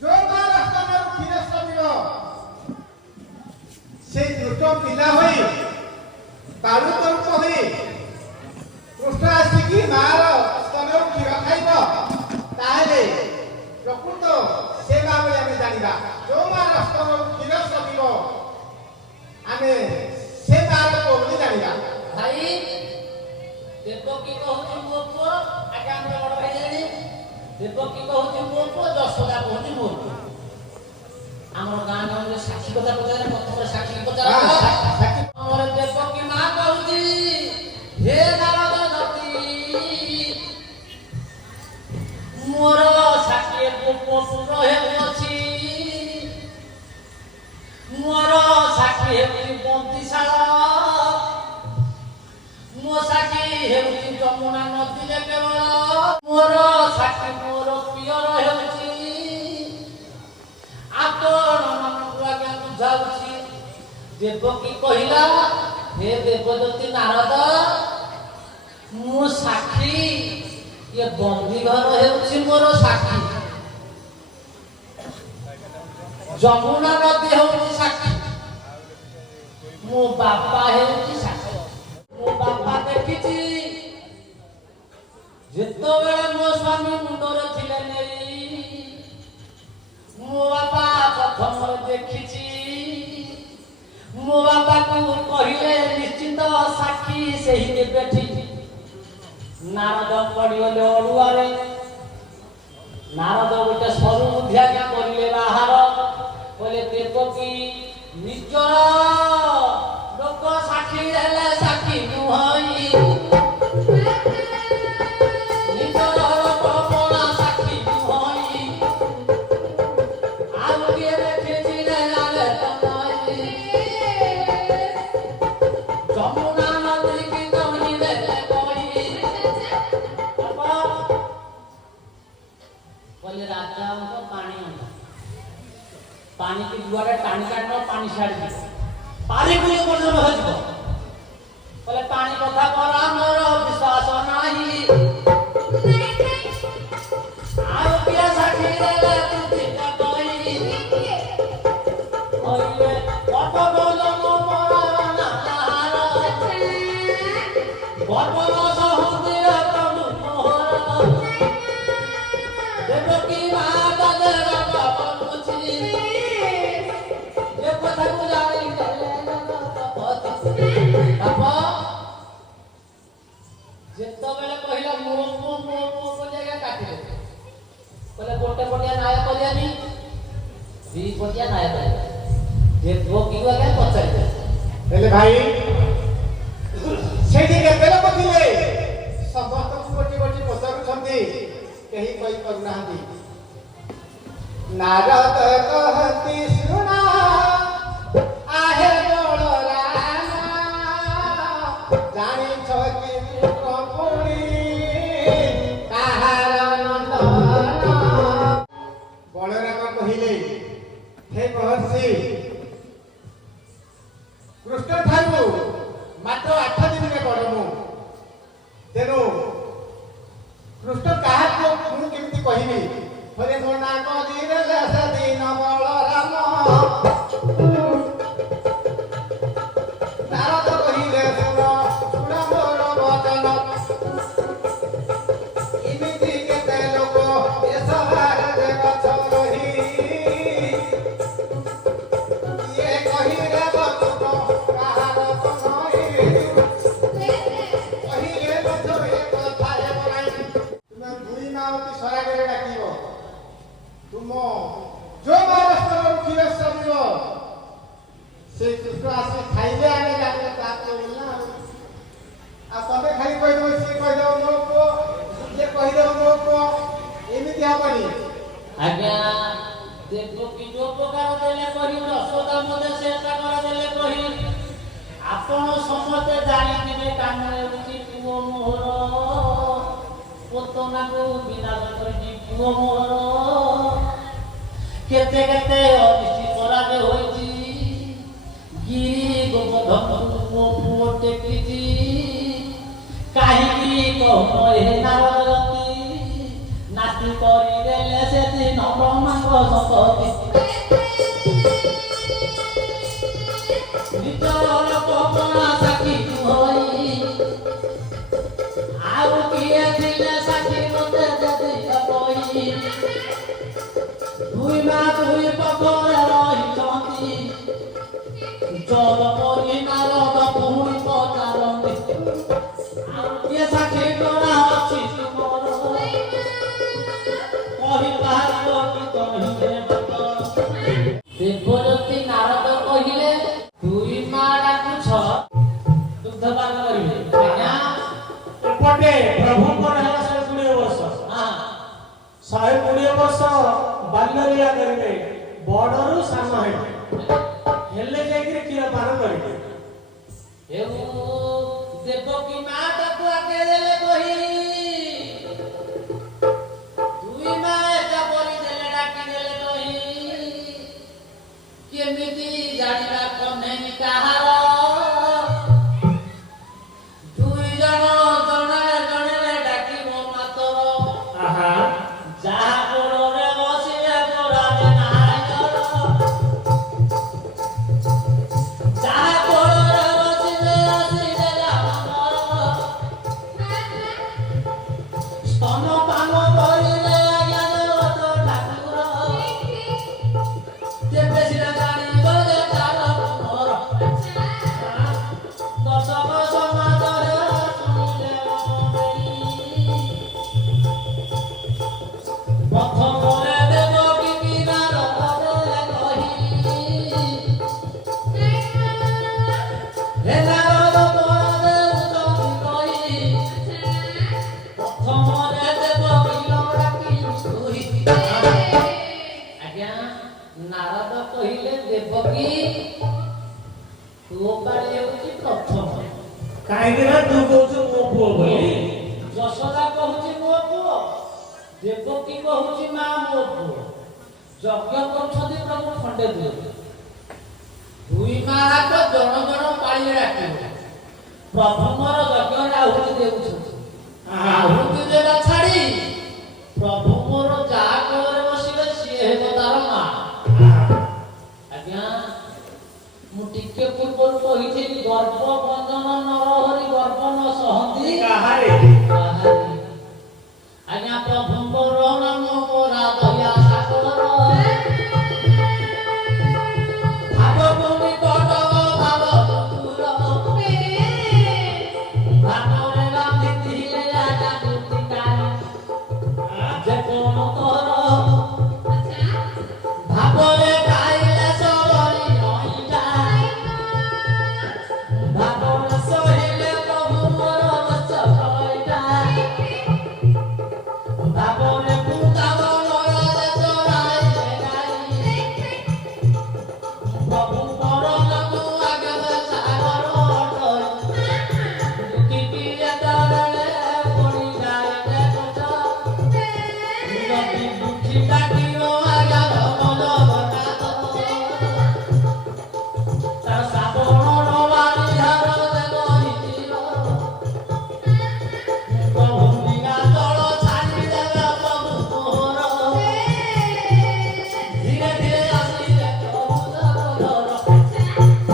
जो मां ରାସ୍ତାରେ କ୍ଷୀର ସବିବ ସେଇ ଦୁଷ୍ଟ ପିଲା ହୋଇ ବାଳୁ ତଳକୁ ହୋଇ କୃଷ୍ଣ ଆସିକି ମାର ସ୍ତନରୁ କ୍ଷୀର ଖାଇବ ତାହେଲେ प्रकृत से भाव आम जाना जो मार स्तन क्षीर सबिब आम से मार को जाना भाई देवकी कहूची मो पुओ आगे हम बड़ भाई जानी देवकी कहूची मो पुओ यशोदा कहूची मो पुओ हमर गां गां रे साक्षी कथा पचारे प्रथम साक्षी पचारे हमर देवकी मां कहूची हे नारद नती मोर साक्षी पुत्र हेउछि मोर साक्षी हेउछि बंदीशाला मो साक्षी हेउछि यमुना नदी रे केवल मोर साक्षी मोर पियर हेउछि आपण मनकु आज्ञा बुझाउछि देवकी कहिला हे ଦେବଦତ୍ତୀ ନାରଦ ମୁଁ ସାକ୍ଷୀ ଏ ବନ୍ଦୀ ଘର ହେଉଛି ମୋର ସାକ୍ଷୀ ଯମୁନା ନଦୀ ହେଉଛି ସାକ୍ଷୀ ମୋ ବାପା ହେଉଛି ସାକ୍ଷୀ ମୋ ବାପା ଦେଖିଛି ଯେତେବେଳେ ମୋ ସ୍ୱାମୀ ମୁଣ୍ଡରେ ଥିଲେ ନେଇ ମୋ ବାପା ପ୍ରଥମରେ ଦେଖିଛି ମୋ ବାପାକୁ କହିଲେ ନିଶ୍ଚିନ୍ତ ସାକ୍ଷୀ ସେହି କେବେଠି ନାରଦ ପଡ଼ିଗଲେ ଅଡୁଆରେ ନାରଦ ଗୋଟେ ସରୁ ମୁଧିଆଜ୍ଞା କରିଲେ ବାହାର କହିଲେ ଦେବକୀ ନିଜର ଲୋକ ସାକ୍ଷୀ ହେଲେ ସାକ୍ଷୀ ନୁହଁଇ ନିଜର ଲୋକ ପଣା ସାକ୍ଷୀ ନୁହଁଇ ଆଉ କିଏ ଦେଖିଛି ରେ ଆଲେ ତମଇ ଯମୁନା ନଦୀ କି ତମି ଦେଲେ କହିଲେ ରାଜାଙ୍କ ପାଣି ପାଣି କି ଦୁଆରେ ଟାଣି କାଟ ପାଣି ଛାଡ଼ିଯିବ ପାଣି କୁଏ ପର୍ଯ୍ୟନ୍ତ ଯିବ କହିଲେ ପାଣି କଥା କରା ମୋର ବିଶ୍ୱାସ ନାହିଁ ଆଉ କିଏ ସାକ୍ଷୀ ଦେଲେ ତୁତିଟା କହି କହିଲେ ଅପବୋଲ ମୋ ମରା ନାହାର ଗର୍ବର ସହୃଦୟ ପ୍ରଭୁ ମୋହର ଦେବକୀ ମାତା ଦେବ ବନୁଛି ଏ କଥାକୁ ଜାଣି ଯେତେବେଳେ କହିଲା ମୋ ଜାଗା କାଟିଲେ କହିଲେ ଗୋଟେ ପଟିଆ ନ୍ୟାୟ କରିବାନି ଦି ପଟିଆ ନ୍ୟାୟ କରିବା ଦେବକୀକୁ ଆଜ୍ଞା ପଚାରିଲେ ହେଲେ ଭାଇ ସେଇଠି କେତେ ଲୋକ ଥିଲେ ସମସ୍ତଙ୍କୁ ଗୋଟି ଗୋଟି ପଚାରୁଛନ୍ତି କେହି କହିପାରୁନାହାନ୍ତି ନାରଦ କହନ୍ତି ଶୁଣ ଆହେ ବଳରାମ ଜାଣିଛ କି ପୁଣି କାହାର ନନ୍ଦନ ବଳରାମ କହିଲେ ହେ ମହର୍ଷି କୃଷ୍ଣ ଠାରୁ ମାତ୍ର 8 ଦିନରେ ବଡ଼ ମୁଁ ତେଣୁ କୃଷ୍ଣ କାହାକୁ ମୁଁ କେମିତି କହିବି ହରେ ମୋ ନାଁ କଲିରେ ସେଦିନ ବଳରାମ ନାରଦ କହିଲେ ଶୁଣ ଶୁଣ ମୋର ବଚନ ଏମିତି କେତେ ଲୋକ ଏ ସଭାରେ ଗଛ ରହି କିଏ କହିଲେ ବଚନ କାହାର କନଇ କହିଲେ ଗଛ ଏ କଥାରେ ବନାଇ ତୁମେ ଦୁଇ ମାଉତି ସରାଗରେ ଡାକିବ ତୁମ ଯୋଉ ମହାରାଷ୍ଟ୍ରରୁ କ୍ଷୀର ସରିବ ସେ କୃଷ୍ଣ ଆସି ଖାଇଲେ ଆମେ ଜାଣିଲେ ତାପରେ ବୋଲିଲା ଆଉ ତମେ ଖାଲି କହିଦେବ ସିଏ କହିଦେବ ମୋ ପୁଅ ସିଏ କହିଦେବ ମୋ ପୁଅ ଏମିତି ହବନି ଆଜ୍ଞା ଦେବକୀ ଯୋଉ ପ୍ରକାର ଦେଲେ କହି ଯଶୋଦା ମଧ୍ୟ ସେ ପ୍ରକାର ଦେଲେ କହି ଆପଣ ସମସ୍ତେ ଜାଣିଥିବେ କାନରେ ହେଉଛି ପୁଅ ମୋହର ପୋତନାକୁ ବିନାଶ କରିଛି ପୁଅ ମୋହର କେତେ କେତେ ଅନିଷ୍ଟି କରାରେ ହୋଇଛି ଗିରି ଗୋବର୍ଦ୍ଧନକୁ ମୋ ପୁଅ ଟେକିଛି କାହିଁକି କହୁନ ଏ ନାରଦତୀ ନାତି କରିଦେଲେ ସେଦିନ ବ୍ରହ୍ମାଙ୍କ ସମ୍ପତ୍ତି ନିଜର ପବନା ସାକ୍ଷୀ ହୋଇ ଆଉ କିଏ ଥିଲେ ସାକ୍ଷୀ ମତେ ଯଦି କହି ଦୁଇ ମା ଦୁଇ ପକରେ ରହିଛନ୍ତି ଜଳ ପରି ନାରଦ ପୁଣି ପଚାରନ୍ତି ଆଉ କିଏ ସାକ୍ଷୀ କରା ଅଛି ତୁମର କହିପାରିବ କି କହିଲେ ଦେବଦତ୍ତୀ ନାରଦ କହିଲେ ଦୁଇ ମା ଡାକୁଛ ଦୁଗ୍ଧପାନ କରିବେ ଆଜ୍ଞା ଏପଟେ ପ୍ରଭୁଙ୍କର ହେଲା 120 ବର୍ଷ 120 ବର୍ଷ ବାଲ୍ୟଲୀଳା କରିବେ ବଡରୁ ସାନ ହେଲେ ଯାଇକିରି କ୍ଷୀର ପାନ କରିବେ ଦେବକୀ ମା ତାକୁ ଆଗେ ଦେଲେ କହି ଦୁଇ ମା ଏକା ପରି ଦେଲେ ଡାକି ଦେଲେ କହି କେମିତି ଜାଣିବା କହ୍ନେଇ କାହାର ନାରଦ କହିଲେ ଦେବକୀ ତୋ ପାଳି ହେଉଛି ପ୍ରଥମ। କାହିଁକି ନା ତୁ କହୁଛୁ ମୋ ପୁଅ ବୋଲି। ଯଶୋଦା କହୁଛି ମୋ ପୁଅ, ଦେବକୀ କହୁଛି ମା ମୋ ପୁଅ। ଯଜ୍ଞ କରୁଛନ୍ତି ପ୍ରଭୁ ଖଣ୍ଡେ ଦୂର। ଦୁଇ ମାଆଙ୍କ ଜଣ ଜଣ ପାଳିରେ ଡାକିବ। ପ୍ରଭୁଙ୍କର ଯଜ୍ଞରେ ଆହୁତି ଦେଉଛନ୍ତି। ଆହୁତି ଦେବା ଛାଡ଼ି ପ୍ରଭୁ ମୋର ଯାହା କୋଳରେ ବସିବେ ସିଏ ହେବ ତାର ମା। ଆଜ୍ଞା ମୁଁ ଟିକେ ପୂର୍ବରୁ କହିଥିଲି ଗର୍ବ ବନ୍ଦନ ନରହରି ଗର୍ବ ନ ସହନ୍ତି କାହାରି। ଆଜ୍ଞା ପ୍ରଭୁଙ୍କର ନାମ ମୋରା ଦୟା ସାଗର ଭାବ ଭୂମି କଟକ ଭାବ ଦୂର ଭାବରେ ରାନ୍ଧିଥିଲେ ରାଜା ମୂର୍ତ୍ତିକାର ଯେ କଣ ତୋର ଭାବରେ ଖାଇଲେ ସବରି ରହିଲା ଭାବରେ ସହିଲେ ପ୍ରଭୁ ମୋର ବଚ କହିଲା ଭାବରେ ବୃନ୍ଦାବନର ଚରାଇଲେ ଗାଈ ପ୍ରଭୁଙ୍କର ନାମ ଆଗରେ ସାଗର ଦୁଃଖୀ ଯେତେବେଳେ ପଡ଼ିଯାଏ ଦେଖ ଯଦି ଦୁଃଖୀ ଡାକିବ ଆଗର ମନ ବଟାତ ତାର ଶ୍ରାବଣର ବାରିଧାର ଦେବ ନିତିର ପ୍ରଭୁ ବିନା ଜଳ ଛାଡ଼ିଦେବେ ପ୍ରଭୁ ମୋହର ଧୀରେ ଧୀରେ ଆସିଲେ ପ୍ରଭୁ ଜଗତର।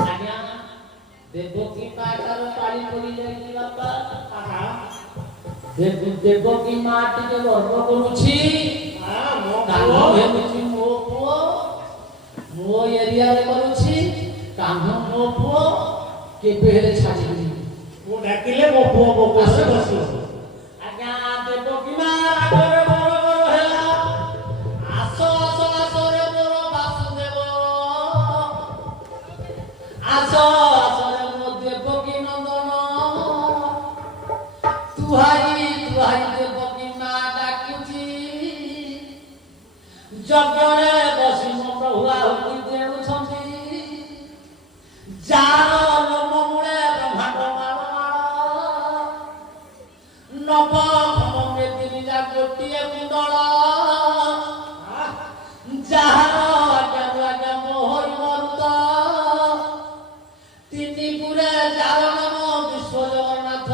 ଆଜ୍ଞା ଦେବକୀ ମାତାର ପାଳି ପଡ଼ି ଯାଇଛି ବାପା। ଦେବକୀ ମା ଟିକେ ଗର୍ବ କରୁଛି କାହ୍ନୁ ହେଉଛି ମୋ ପୁଅ, ମୋ ଏରିଆରେ କରୁଛି କାହ୍ନୁ ମୋ ପୁଅ କେବେ ହେଲେ ଛାଡ଼ିବିନି। ମୁଁ ଡାକିଲେ ମୋ ପୁଅ ମୋ କୋଳରେ ବସିବ। ଆଜ୍ଞା ଦେବକୀ ମା ରାଗରେ ବଡ଼ ବଡ଼ ହେଲା ଆସ ଆସ ଆସରେ ମୋର ବାସୁଦେବ ଆସ ଆସରେ ମୋ ଦେବକୀ ନନ୍ଦନ ତୁହାଇ ତୁହାଇ ଦେବକୀ ମା ଡାକୁଛି ଯଜ୍ଞରେ ବସି ମୋ ପ୍ରଭୁ ଆହୁତି ଦେଉଛନ୍ତି ଯାର ଲୋମ ମୂଳେ ବ୍ରହ୍ମାଣ୍ଡ ମାଳ ନବ ମେଦିନୀ ଗୋଟିଏ କୁଣ୍ଡଳ ଯାହାର ଆଜ୍ଞା ଆଜ୍ଞା ମୋହରି ମରୁତ ତିନି ପୁରେ ଯାର ନାମ ବିଶ୍ୱ ଜଗନ୍ନାଥ।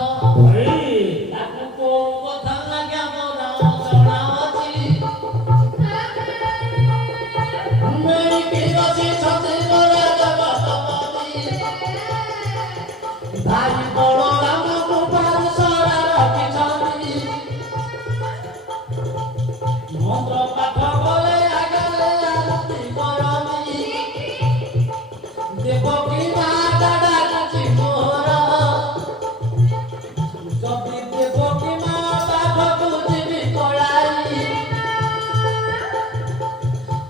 ତାକୁ କୋଉ କଥା ଆଜ୍ଞା ମୋର ଜଣାଅଛି ମେରିକି ବସିଛନ୍ତି ମୋର ଜଗତପତି ଭାଇ ବଳରାମକୁ ପାରୁଷରା ରଖିଛନ୍ତି ମନ୍ତ୍ର ପାଠ କଲେ ଆଗରେ ଆରତି କରନ୍ତି ଦେବକୀ ମାତା ଡାକୁଛି ମୋର ଯଦି ଦେବକୀ ମା ପାଖକୁ ଯିବି ପଳାଇ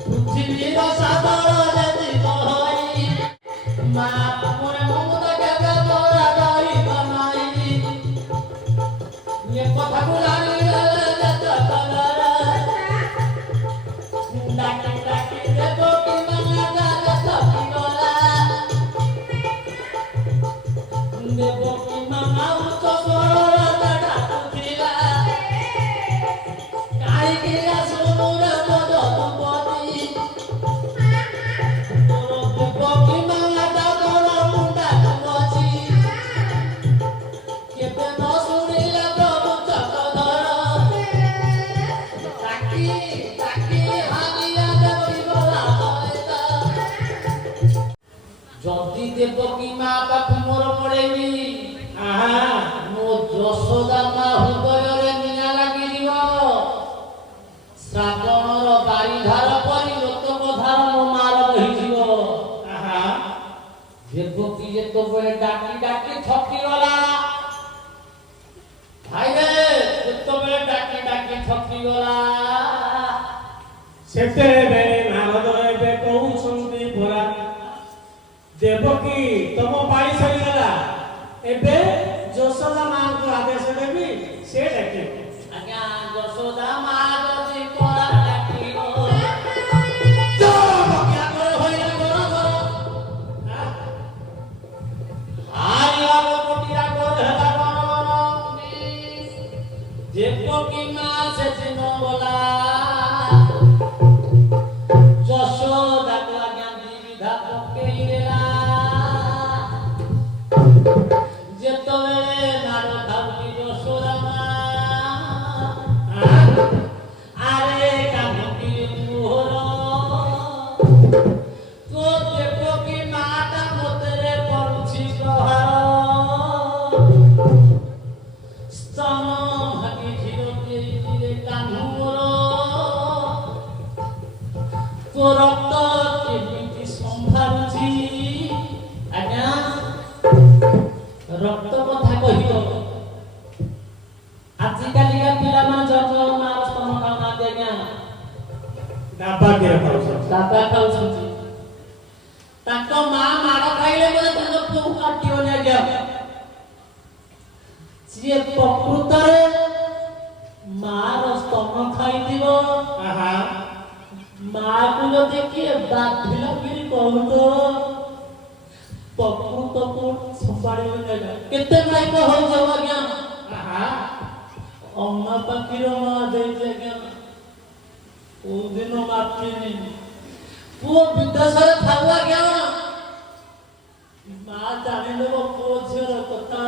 ପୃଥିବୀର ସାଗର ଯଦି ବହଇ ମା ପୁଣି ମମତା କେବେ ତୋରା କରିବ ନାହିଁ ଏ କଥାକୁ ଜାଣିଦେଲେ ଯେତେ କଲର ଡାକି ଡାକି ଦେବକୀ ମା ଯାରେ ଥକିଗଲା ଦେବକୀ ମା ଉଚ୍ଚ ସ୍ୱରରେ ଡାକୁଥିଲା କାହିଁକି ଆସୁନୁ ରେ ମୋ ଯଦୁପତି ତୋର ଦେବକୀ ମା ତୋର ମୁଣ୍ଡାକୁ ଅଛି କେବେ ନ ଶୁଣିଲେ ପ୍ରଭୁ ଚକ୍ରଧର ଡାକି ଡାକି ହାରିଆ ଦେବକୀ ଗଲା ସହିତ ଯଦି ଦେବକୀ ମା ପାଖକୁ ମୋର ପଳେଇବି ମୋ ଯଶୋଦା ମା ହୃଦୟରେ ନିଆଁ ଲାଗିଯିବ ଶ୍ରାବଣର ବାରିଧାର ପରି ଲୋକକଥାର ମୋ ମାର ବହିଯିବ। ଦେବକୀ ଯେତେବେଳେ ଡାକି ଡାକି ଥକିଗଲା ଭାଇରେ ଯେତେବେଳେ ଡାକି ଡାକି ଥକିଗଲା ସେତେବେଳେ ନାରଦ ଏବେ କହୁଛନ୍ତି ପରା ଦେବକୀ ତମ ପାଳି ସରିଗଲା ଏବେ ଯଶୋଦା ମାଙ୍କୁ ଆଦେଶ ଦେବି ସେ ଡାକିବ। ଆଜ୍ଞା ଯଶୋଦା ମା ଯଦି ପରା ଡାକିବ ଜୟ ତୋ ରକ୍ତ କେମିତି ସମ୍ଭାଳୁଛି ଆଜ୍ଞା ରକ୍ତ କଥା କହିବ ଆଜିକାଲିକା ପିଲାମାନେ ଜନ୍ମ ମାର ସ୍ତନ ଖାଉନାହାନ୍ତି ଆଜ୍ଞା ଡାବା କିଏ ଖାଉଛନ୍ତି ଦାଦା ଖାଉଛନ୍ତି ତାଙ୍କ ମା ମାଡ଼ ଖାଇଲେ ବୋଧେ ତାଙ୍କ ପୁଅକୁ କାଟିବନି ଆଜ୍ଞା ସିଏ ପ୍ରକୃତରେ ମାର ସ୍ତନ ଖାଇଥିବ ଆହା ମାକୁ ଯଦି କିଏ ବାଧିଲା ବୋଲି କହୁତ ପ୍ରକୃତକୁ ସମ୍ଭାଳିବନି ଆଜ୍ଞା କେତେ ମାଇକ ହଉଛ ଆଜ୍ଞା ଆହା ଅମା ପାଖିର ମା ଦେଇଛି ଆଜ୍ଞା କୋଉଦିନ ମାପିନି ପୁଅ ବିଦେଶରେ ଥାଉ ଆଜ୍ଞା ମା ଜାଣିଦେବ ପୁଅ ଝିଅର କଥା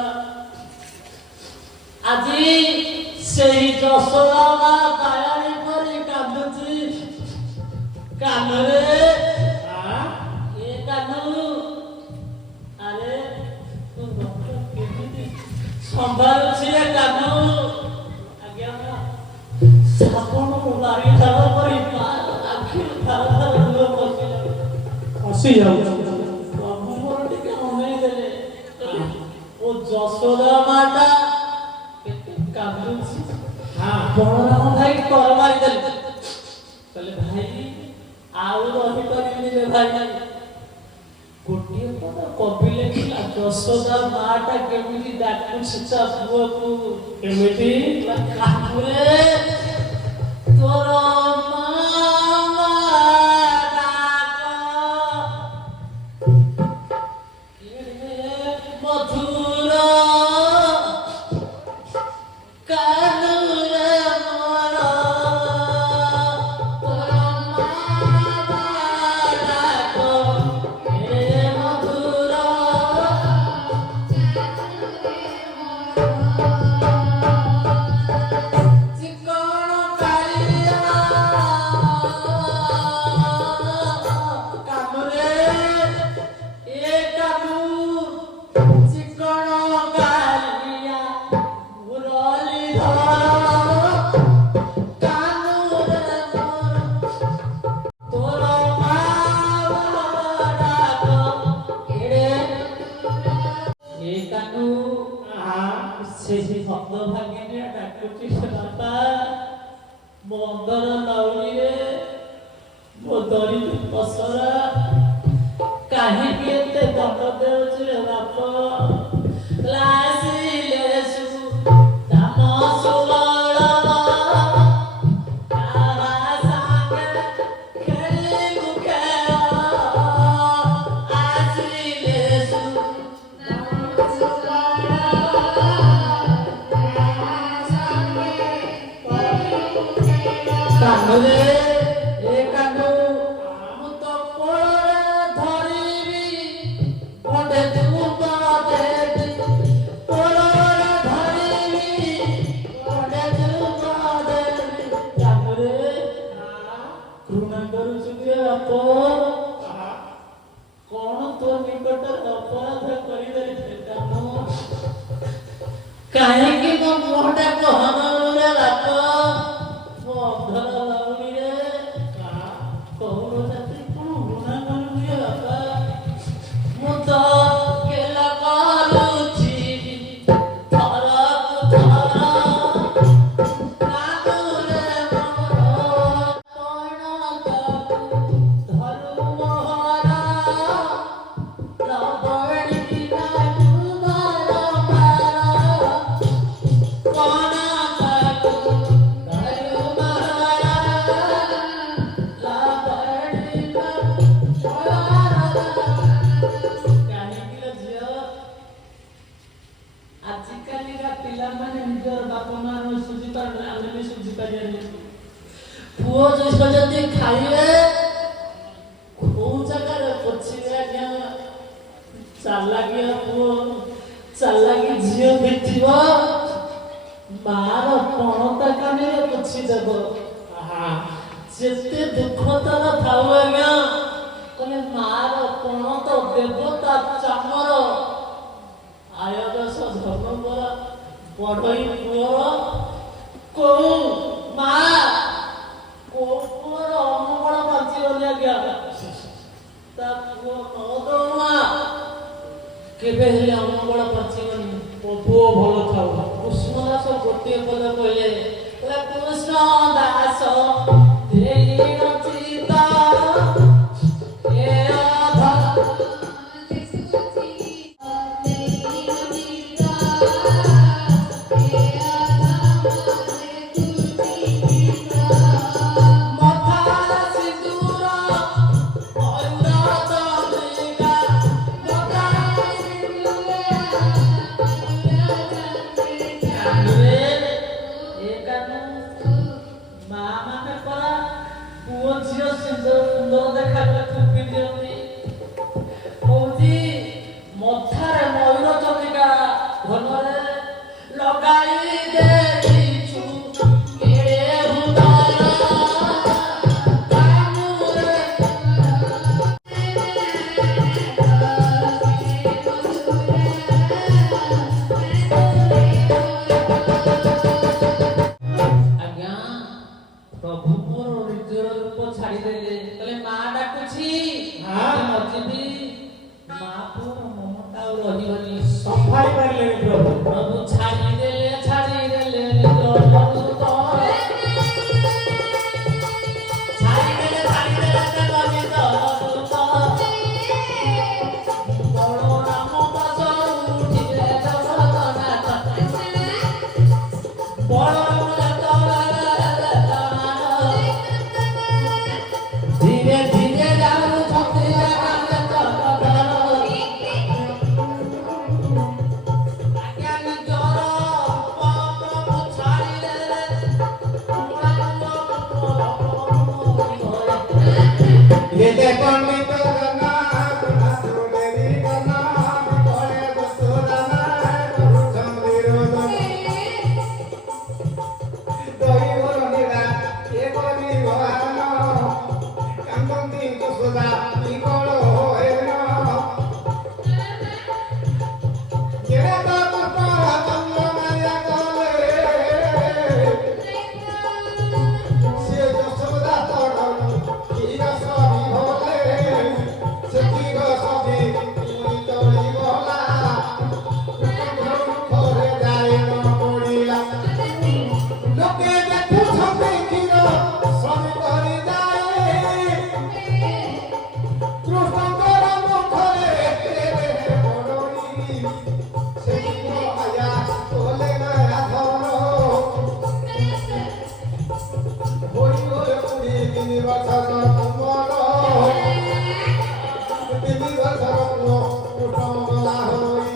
ଆଜି ସେହି ଯଶୋଦା ମା ଦୟାଳି କରି କାନ୍ଦୁଛି କାନରେ ଏ କାନୁ ଆରେ ତୁ ରକ୍ତ କେମିତି ସମ୍ଭାଳୁଛି ରେ କାନୁ ଆଜ୍ଞା ସାପଣ ବାରି ଧାର କରି ଆଖିରୁ ଧାର ଧାର ଲୁହ ପଶିଲା ଖସି ଯାଉଛି ପ୍ରଭୁ ମୋର ଟିକେ ଅନେଇ ଦେଲେ ଓ ଯଶୋଦା ମାଟା କେତେ କାନ୍ଦୁଛି ବଳରାମ ଭାଇ କର ମାରିଦେଲେ କହିଲେ ଭାଇ ଆଉ ରହିପାରିବିନି ରେ ଭାଇ ଗୋଟିଏ ପଦ କବି ଲେଖିଲା ଯଶୋଦା ମାଟା କେମିତି ଡାକୁଛି ତା ପୁଅକୁ କେମିତି କାକୁରେ ତୋର ମା ଡାକ ମଧୁର କାନୁରେ ମୋର ତୋର ମା ଡାକ ମଧୁର ଚିକଣ କାଳିଆ କାମରେ ଏ କାମୁ ଚିକଣ କାଳିଆ ମୁରଲି ଧର କାନୁରେ ମୋର ତୋର ମା ଡାକ ଏ କାନୁ ସେହି ଭକ୍ତ ଭାଗିନୀ ଡାକୁଛି ବାପା ମୋ ଅନ୍ଦର ନଉଳିରେ ମୋ ଦରିଦ୍ର ପସରା କାହିଁକି ଏତେ ଦଣ୍ଡ ଦେଉଛି ରେ ବାପ ଲାସିଲେ ଦାମ ସୁବଳ କାହା ସାଙ୍ଗେ ଖେଳିବୁ ଖେଳ ଆସିଲେ ଦାମ ସୁବଳ କାନରେ ଏ କାନୁ ମୁଁ ତ କୋଳରେ ଧରିବି ଗଣ୍ଡେ ଧୂପ ଦେବି କୋଳରେ ଧରିବି ଗଣ୍ଡେ ଧୂପ ଦେବି କାନରେ ଘୃଣା କରୁଛୁ କି ବାପ କଣ ତୋ ନିକଟରେ ଅପରାଧ କରିଦେଲି କାନୁ କାହିଁକି ମୋ ମୁହଁଟା କହନରେ ବାପ ମୋ ଅଧର ଲାଉଣିରେ କହୁନ ଜାତି କଣ ଘୃଣା କରୁଛି ବାପା ମୁଁ ତ କେଲା କରୁଛି ଥରକୁ ଥର କାନୁରେ ମୋର କଣ ତାକୁ ଧରୁ ମୋହର ଲବଣୀ ନାକୁ ବାରମ୍ବାର କଣ ତାକୁ ଧରୁ ମୋହର ଲବଣୀ କାହିଁକି ଲୋ ଝିଅ ଆଜିକାଲିକା ପିଲାମାନେ ନିଜର ବାପା ମା ସୁଝି ପାରୁନି ଆମେ ବି ସୁଝି ପାରିବାନି ପୁଅ ଝିଅ ଯଦି ଖାଇବେ କୋଉ ଜାଗାରେ ପୋଛିବେ ଆଜ୍ଞା ଚାଲାକିଆ ପୁଅ ଚାଲାକି ଝିଅ ଭିତିବ ମାର ପଣତା କାନିରେ ପୋଛିଦେବ ଯେତେ ଦୁଃଖ ତାର ଥାଉ ଆଜ୍ଞା କହିଲେ ମାର ପଣତ ଦେବତା ଚାମର ଆୟଦଶ ଧର୍ମପରା ବଢଇ ପୁଅର କୋଉ ମା କୋଉ ପୁଅର ଅନୁକୂଳ ବଞ୍ଚିବନି ଆଜ୍ଞା କେବେ ହେଲେ ଅମଙ୍ଗଳ ପଚିବନି। ମୋ ପୁଅ ଭଲ ଥାଉ। କୃଷ୍ଣ ଦାସ ଗୋଟିଏ ପଦ କହିଲେ, କୃଷ୍ଣ ଦାସ ଦେଇ ଚିତା ଏ ଅଧା ମଥା ସିନ୍ଦୁର ମୟୁର ଚନ୍ଦ୍ରିକା ମଥା ମା ମାନେ ପରା ପୁଅ ଝିଅ ସୁନ୍ଦର ଦେଖାଗଲେ ଥୁପି ଦିଅନ୍ତି। କହୁଛି ମଥାରେ ମୟୂର ଚନ୍ଦ୍ରିକା ଭଲରେ ଲଗାଇ ଦେଇଛୁ ଏଡ଼େ ହୁନ୍ଦର କାନୁରେ। ଆଜ୍ଞା ପ୍ରଭୁ ମୋର ହୃଦୟର ରୂପ ଛାଡ଼ିଦେଲେ, କହିଲେ ମା ଡାକୁଛି ନ ଯିବି। ମା ପୁଅର ମମତା ଆଉ ରହିବନି। ସମ୍ଭାଳି ପାରିଲେନି ପ୍ରଭୁ। ପ୍ରଭୁ ଛାଡ଼ିଦେଲେ ନିଜ ମଧୁତ ଛାଡ଼ିଦେଲେ ଦେବ ନିଜ ମଧୁତ। ବଡ଼ ରାମ ଦାସ ଉଠିଲେ ଜଗନ୍ନାଥ ବଡ଼ ଧୀରେ ଧୀରେ ଯାଉଛନ୍ତି ଆଜ୍ଞା ନିଜର ପ୍ରଭୁ ଛାଡ଼ିଦେଲେ ଯେତେ ପଣ୍ଡିତ ଜନା ସୁନେରି ଜନା କଳେ ବସୁଦାନା କରୁଛନ୍ତି ରୋଦନ ଦହିବର ନିରା ଏ କରି ଭଗବାନ କାନ୍ଦନ୍ତି ଯଶୋଦା ବିକଳ ହେନ ଯେରେ ତ ପୁତ୍ର ଚନ୍ଦ୍ର ମାୟା କଲେ ସେ ଯଶୋଦା ତଡ଼ରୁ କି ରସ ବିଭୋଲେ ସେଠି ରସ ବି ପୁଣି ତଳି ଗଲା ଘରେ ଯାଇ ନ ପଡ଼ିଲା ଲୋକେ ଦେଖୁଛନ୍ତି କ୍ଷୀର ସରି କରି ଯାଏ କୃଷ୍ଣଙ୍କର ମୁଖରେ ବଡ଼ଣି ସେଠି ମାୟା ତୋଲେ ମାୟା ଧର ହୋଇଗଲେ ପୁଣି 3 ବର୍ଷର ତୁମର 3 ବର୍ଷର ପୁଅ କୁଟୁମ୍ବଲା ହୋଇ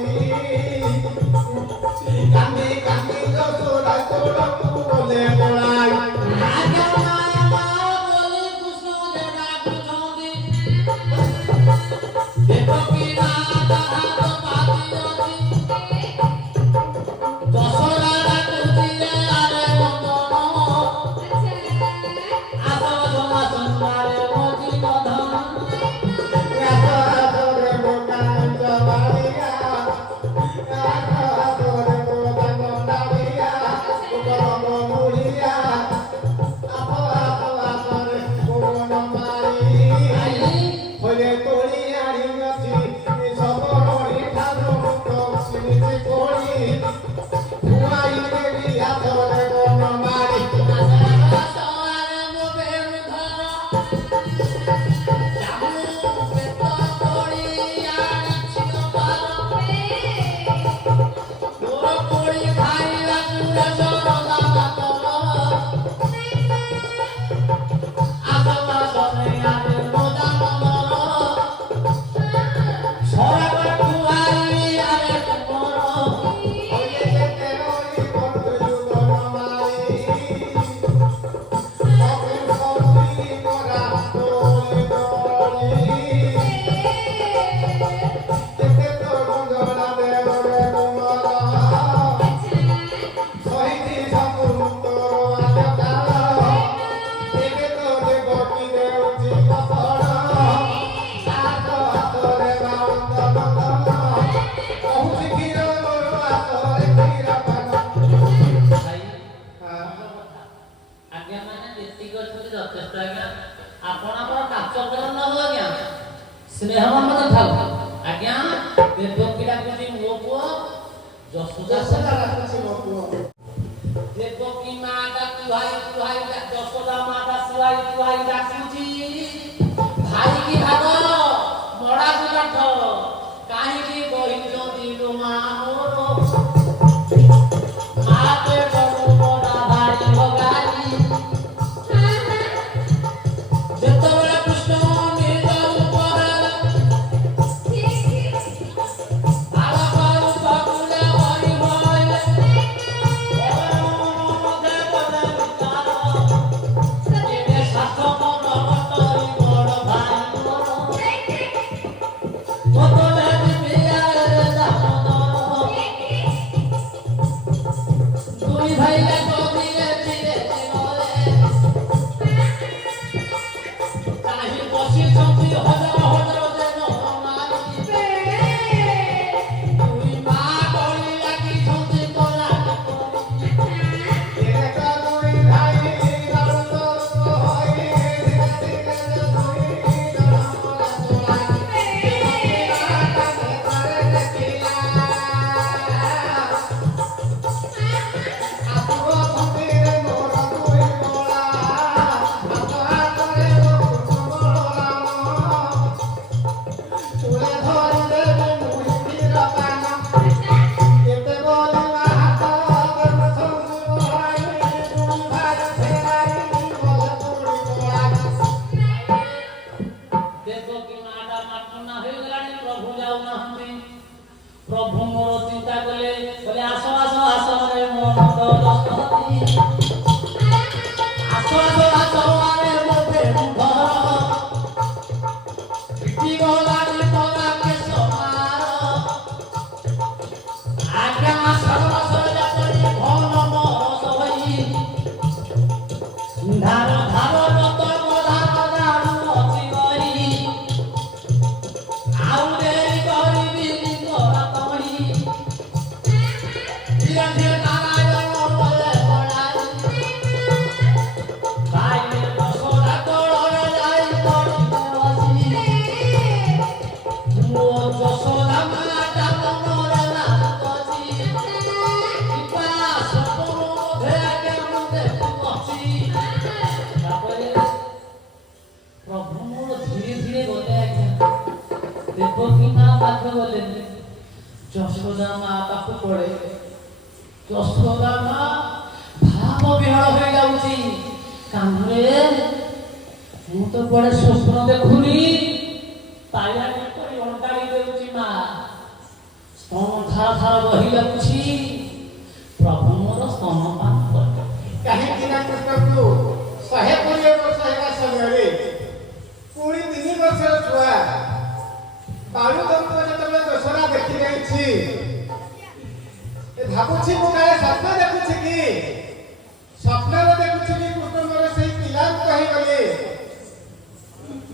କାନ୍ଦି କାନ୍ଦି ଯଶୋଦା ତୋଡ଼କୁ ଗଲେ ପଳାଇ ଆଜ୍ଞା ମାୟା ମା ବୋଲି କୃଷ୍ଣ ଯେ ଡାକୁଛନ୍ତି ଦେବକୀ ମା ତାହାର ପାତିରନ୍ତି ଯଶୋଦା ଡାକୁଛି ରେ ଆରେ ବନ୍ଦନ ଆସବ ଜମା ସଂସାରେ ମୋ ଜୀବନ। ରାତରେ ମୋଟା ଜବାଳିଆ ରାତରେ ମୋଟା ଜବାଳିଆ ଉପରମ ମୁଳିଆ ଆପରେ ପବନ ମାରି ହରେ ତୋଳି ଆଣିଅଛି ସବରଣି ଠାରୁ ସିନିଛି କୋଳି ଧୁଆଇ ଦେବି ହାତରେ ବନ ମାରି ସଆରେ ମୋ ବେଣୁ ଧର ଜାମୁ ବେତ କୋଳି ଆଣିଛି ଅପାର ମୋର କୋଳି ଖାଇବାକୁ ଯଶୋଦା ମାତର ଆସବା ସନେ ଆରେ ମୋ ଦାମୋଦର ସରାଗ କୁହାରି ଆରେ ତୁମର ହରେ ଯେତେ ରହି ବନ୍ଧୁ ବନ ମାରି ଅପରି କରା ତୋଳି ତୋଳି କେତେ ତୋ ଜଣା ଦେବରେ ତୁମର ସହିଛି ସବୁ ତୋର ଆଜକାଳ ଏବେ ତ ଦେବକୀ ଦେଉଛି କପଡ଼ ସାତ ହାତରେ ବାଉନ୍ଦ ବନ୍ଧନ କହୁଛି କ୍ଷୀର ମୋର ହାତରେ କ୍ଷୀର ପାନ ଭାଇ ଆଜ୍ଞା ମାନେ ଯେତିକି ଅଛନ୍ତି ଯଥେଷ୍ଟ ଆଜ୍ଞା। ଆପଣଙ୍କର କାର୍ଯ୍ୟକ୍ରମ ନ ହଉ ଆଜ୍ଞା ସ୍ନେହ ମମତା ଥାଉ ଆଜ୍ଞା। ଦେବକୀ ଡାକୁଛନ୍ତି যশোদা ଯଶୋଦା ଡାକୁଛି ମୋ ପୁଅ। ଦେବକୀ ମାଟା ତୁହାଇ ତୁହାଇ ଯଶୋଦା ମାଟା ତୁହାଇ ତୁହାଇ ଡାକୁଛି ଭାଇ କି ଭାଗ ମଡ଼ାକୁ କାଠ କାହିଁକି କହିଛନ୍ତି ଲୋ ମା ମୋର ମା ପେଟରୁ ମଡ଼ା ଭାଇ ଭଗାଇ ଯେତେବେଳେ କୃଷ୍ଣ ନିଜ ଉପରେ ଆଳପାରୁ ପାଗୁଲା ହରି ହଇଲେ ଏବେ ଶାସକ ନଗତରି ବଡ଼ ଭାଇ ମୋର ବଦଳେ ବିଆରେ ଦାମୋଦର ଦୁଇ ଭାଇ ଯାକ ଧୀରେ ଧୀରେ ଦିନରେ କାହିଁ ବସିଛନ୍ତି ହଜାର ହଜାର ଦେନ ନାରୀ ଦୁଇ ମା କଳି ଲାଗିଛନ୍ତି କଳା ଏକ ଦୁଇ ଭାଇ ଦଳତ ହୋଇ ଧୀରେ ଧୀରେ ଦୁଇ ଜଣ ତୋଳା ଘରେ ଦେଖିଲା ଆପୁଅ ଛନ୍ତିରେ ମୋର ଦୁଇ ଗୋଳା ହାତ ହାତରେ ମୋ କୁସୁମଳ ତୁଳେ ଧରିଦେବେ ମୁଠିର ପାନ କେତେ ବଳିବା ହାତ ଦେଉଛନ୍ତି ବଢ଼ାଇ ଦୁଇ ଭାଇ ଫେରାଇ ଗଲେ ପୁଣି ପଳାଇ ଦେବକୀ ମାଟା ମାଠନା ହେଇଗଲାଣି ପ୍ରଭୁ ଯାଉନାହାନ୍ତି ପ୍ରଭୁ ମୋର ଚିନ୍ତା କଲେ କହିଲେ ଆସ ଆସ ଆସ ରେ ମୋ ନନ୍ଦ ଦଶରଥୀ ଆସ ଆସ ଆସ ଆରେ ମୋ ପ୍ରେମ ଘର ପିଟି ଗଲାଣି ତୋରା କେଶ ମାର ଆଜ୍ଞା ସର୍ବ ସଜାତରି ଭନ ମରସ ହୋଇ ଧାର ଧାର ରତ ଧାର ଜାଣୁ ଅଛି ଗଇ ଆଉ ଦେଇ କରିବି ତୋରା ତହି ଧୀରେ ଧୀରେ ନାରାୟଣ ବଲେ ପଳାଇ ଭାଇରେ ଯଶୋଦା କୋଳରେ ଯାଇ ପଡ଼ିବେ ବସି ମୋ ଯଶୋଦା ମାଟା ମନରେ ଲାଗୁଛି କିବା ସପନ ବୋଧେ ଆଜ୍ଞା ମୁଁ ଦେଖୁଅଛି ତାପରେ ପ୍ରଭୁ ମୋର ଧୀରେ ଧୀରେ ଗଲେ ଆଜ୍ଞା ଦେବକୀ ମା ପାଖ ଗଲେନି ଯଶୋଦା ମା ପାଖକୁ ପଳେଇଲେ ଯଶୋଦା ମା ଭାବ ବିହଳ ହୋଇଯାଉଛି କାନ୍ଦୁରେ ମୁଁ ତ କୁଆଡ଼େ ସ୍ୱପ୍ନ ଦେଖୁନି ପାଇଲା କିପରି ଅଣ୍ଡାଳି ଦେଉଛି ମା ସ୍ତନ ଧାର ଧାର ବହି ଯାଉଛି ପ୍ରଭୁ ମୋର ସ୍ତନପାନ କଲେ କାହିଁକି ନା କୃଷ୍ଣକୁ 120 ବର୍ଷ ହେବା ସମୟରେ ପୁଣି 3 ବର୍ଷର ଛୁଆ ବାଳୁକଙ୍କୁ ଯେତେବେଳେ ଯଶୋଦା ଦେଖି ଯାଇଛି ଭାବୁଛି ମୁଁ କାଳେ ସ୍ୱପ୍ନ ଦେଖୁଛି କି ସ୍ୱପ୍ନରେ ଦେଖୁଛି କି କୃଷ୍ଣ ମୋର ସେଇ ପିଲାକୁ କହିଗଲେ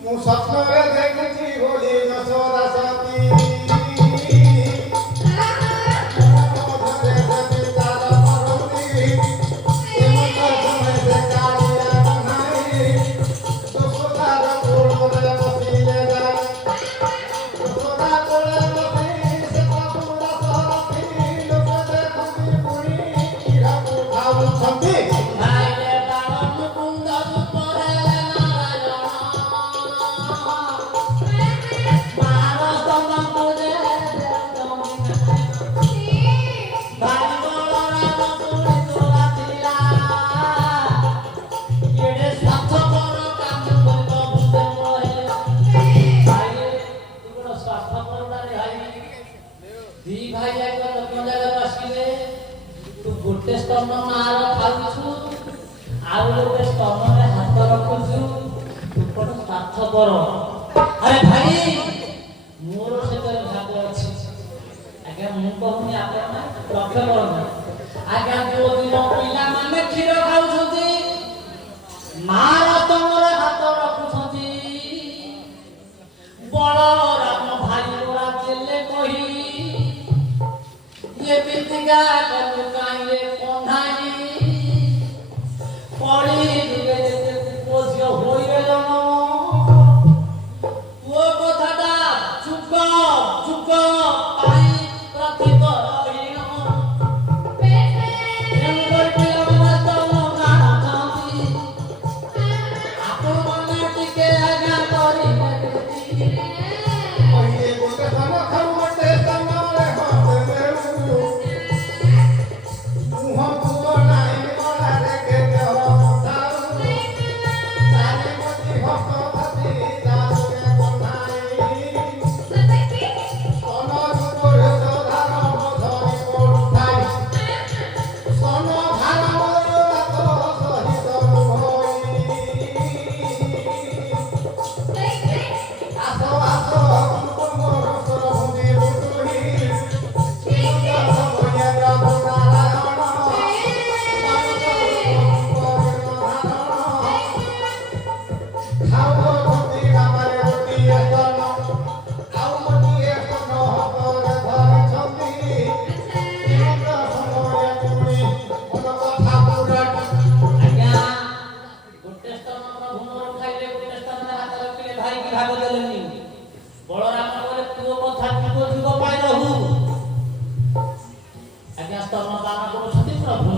ମୁଁ ସ୍ୱପ୍ନରେ ଦେଖୁଛି ବୋଲି ଯଶୋଦା ସତୀ ଭାଇରେ ବାଳନ କୁଣ୍ଡ ଉପରେ ନାରାୟଣ ମାର ସ୍ତନକୁ ଯେ ଭାଇ ବଳରାମ ପୁଣି ତୋଳା ଥିଲା ଏଡ଼େ ସ୍ୱାର୍ଥପର କାମ କରିବ ବୁଝେ ମରେ ଭାଇ ତୁ ବଡ଼ ସ୍ୱାର୍ଥପରଟାରେ ଭାଇ ଦି ଭାଇ ଯାକ ଯଜ୍ଞ ଜାଗାରେ ଆସିଲେ ତୁ ଗୋଟେ ସ୍ତନ ମାର ଖାଉଛୁ ଆଉ ଗୋଟେ ସ୍ତନରେ ହାତ ରଖୁଛୁ ତୁ କଣ ସ୍ୱାର୍ଥପର ଆରେ ଭାଇ ମୋର ସେଥିରେ ଭାଗ ଅଛି ଆଜ୍ଞା ମୁଁ କହୁନି ଆପଣ ନା ଲକ୍ଷ୍ୟ କରନ୍ତୁ ଆଜ୍ଞା ଯୋଉ ଦିନ ପିଲାମାନେ କ୍ଷୀର ଖାଉଛନ୍ତି ମାର ସ୍ତନରେ ହାତ ରଖୁଛନ୍ତି ବଳରାମ ଭାଇ ଗୋରା ଦେଲେ କହି ये बितिका करू काइले कोन्हाई पड़ी दुगे जेते पोजियो होइबे जनो ओ कथाटा चुप पाई प्रतिपर रहिनो ଭାଗ ଦେଲେନି। ବଳରାମ କହିଲେ ତୋ କଥା ଯୁଗ ଯୁଗ ପାଇଁ ରହୁ। ଆଜ୍ଞା ସ୍ତନ ପାନ କରୁଛନ୍ତି ପ୍ରଭୁ।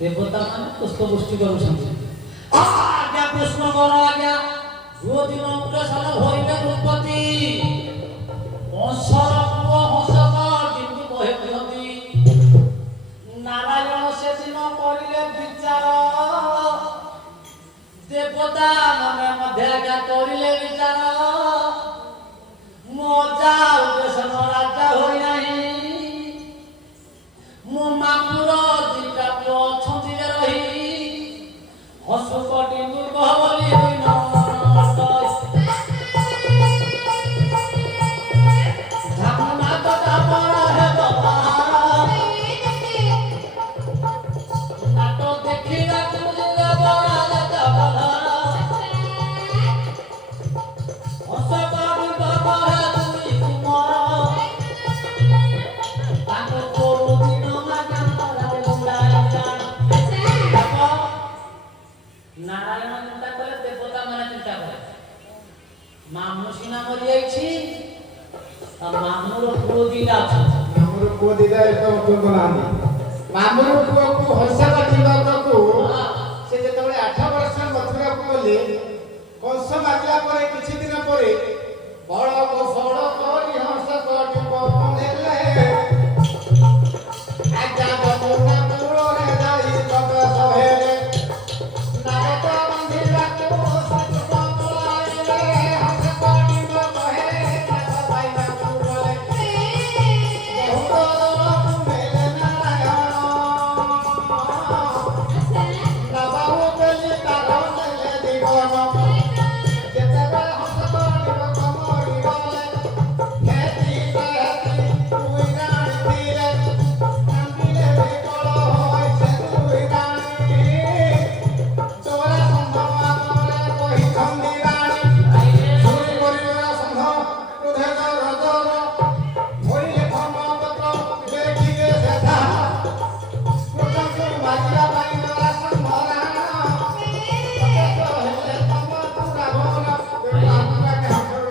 ଦେବତା ମାନେ ପୁଷ୍ପବୃଷ୍ଟି କରୁଛନ୍ତି। ଆଜ୍ଞା କୃଷ୍ଣଙ୍କର ଆଜ୍ଞା ଯୋଉ ଦିନ ଉଗ୍ରସେନ ହୋଇବେ ନୃପତି ହଂସର ପୁଅ ହଂସକ କିନ୍ତୁ ବହେ ଦିଅନ୍ତି। ନାରାୟଣ ସେଦିନ କରିଲେ ବିଚାର ଦେବତା ମନେ ମଧ୍ୟ ଆଜ୍ଞା କରିଲେ ବିଚାର ମୋ ଅଜା ଉଗ୍ରସେନ ରାଜା ହୋଇନାହିଁ। ମୋ ମାମୁର ଦିଟା ପୁଅ ଅଛନ୍ତି ଯେ ରହି ହଂସକଟି ମୂର୍ଖ ବୋଲି ହୋଇନ ନାରାୟଣ ଚିନ୍ତା କଲେ ଦେବତା ମାନେ ଚିନ୍ତା କଲେ ମାମୁ ସିନା ମରିଯାଇଛି ମାମୁର ପୁଅ ଦିଟା ଅଛନ୍ତି। ମାମୁର ପୁଅ ଦିଟା ଏକ ଉତ୍ତମ ନାହାନ୍ତି। ମାମୁର ପୁଅକୁ ହଂସକ ଚିହ୍ନକୁ ସେ ଯେତେବେଳେ 8 ବର୍ଷ ମଥୁରାକୁ ଗଲେ କଂସ ମାରିଲା ପରେ କିଛି ଦିନ ପରେ ବଳ କୌଶଳ କରି ହଂସକ ଟିପ ନେଲେ ଆଜ୍ଞା ଯମୁନା କୂଳରେ ଯାଇ ପଦ ସହେଲେ ନାଗତ ବନ୍ଧିବାକୁ ସଚୁକ ପଳାଇଲେ ହଂସକ ଟିପ କହେ ନାଗ ପାଇବାକୁ ଗଲେ ବହୁତ ଦୂରକୁ ନେଲେ ନାରାୟଣ ନବାବୁ ବୋଲି ତାର ନେଲେ ଜୀବନ ଯେତେବେଳେ ହଂସକ ଟିପ ମରିଗଲେ ହେତି ଦୁଇ ରାଣୀଥିଲେ କାନ୍ଦିଲେ ବିକଳ ହୋଇ ସେ ଦୁଇ ରାଣୀ ଚୋରା ଷଣ୍ଢ ଆଗରେ କହିଛନ୍ତି ରାଣୀ ଚୋରି କରିବାର ଷଣ୍ଢ କ୍ରୋଧେର ରଜର ଧରିଲେ ଖଣ୍ଡପତ୍ର ଦେଖିଲେ ସେଠା କୃଷ୍ଣଙ୍କୁ ମାରିବା ପାଇଁ ଗଲା ଷଣ୍ଢ ରାଣ ହେଲେ ତମ ପୁରା ଭୋର ଆପଣମାନେ ହାତରୁ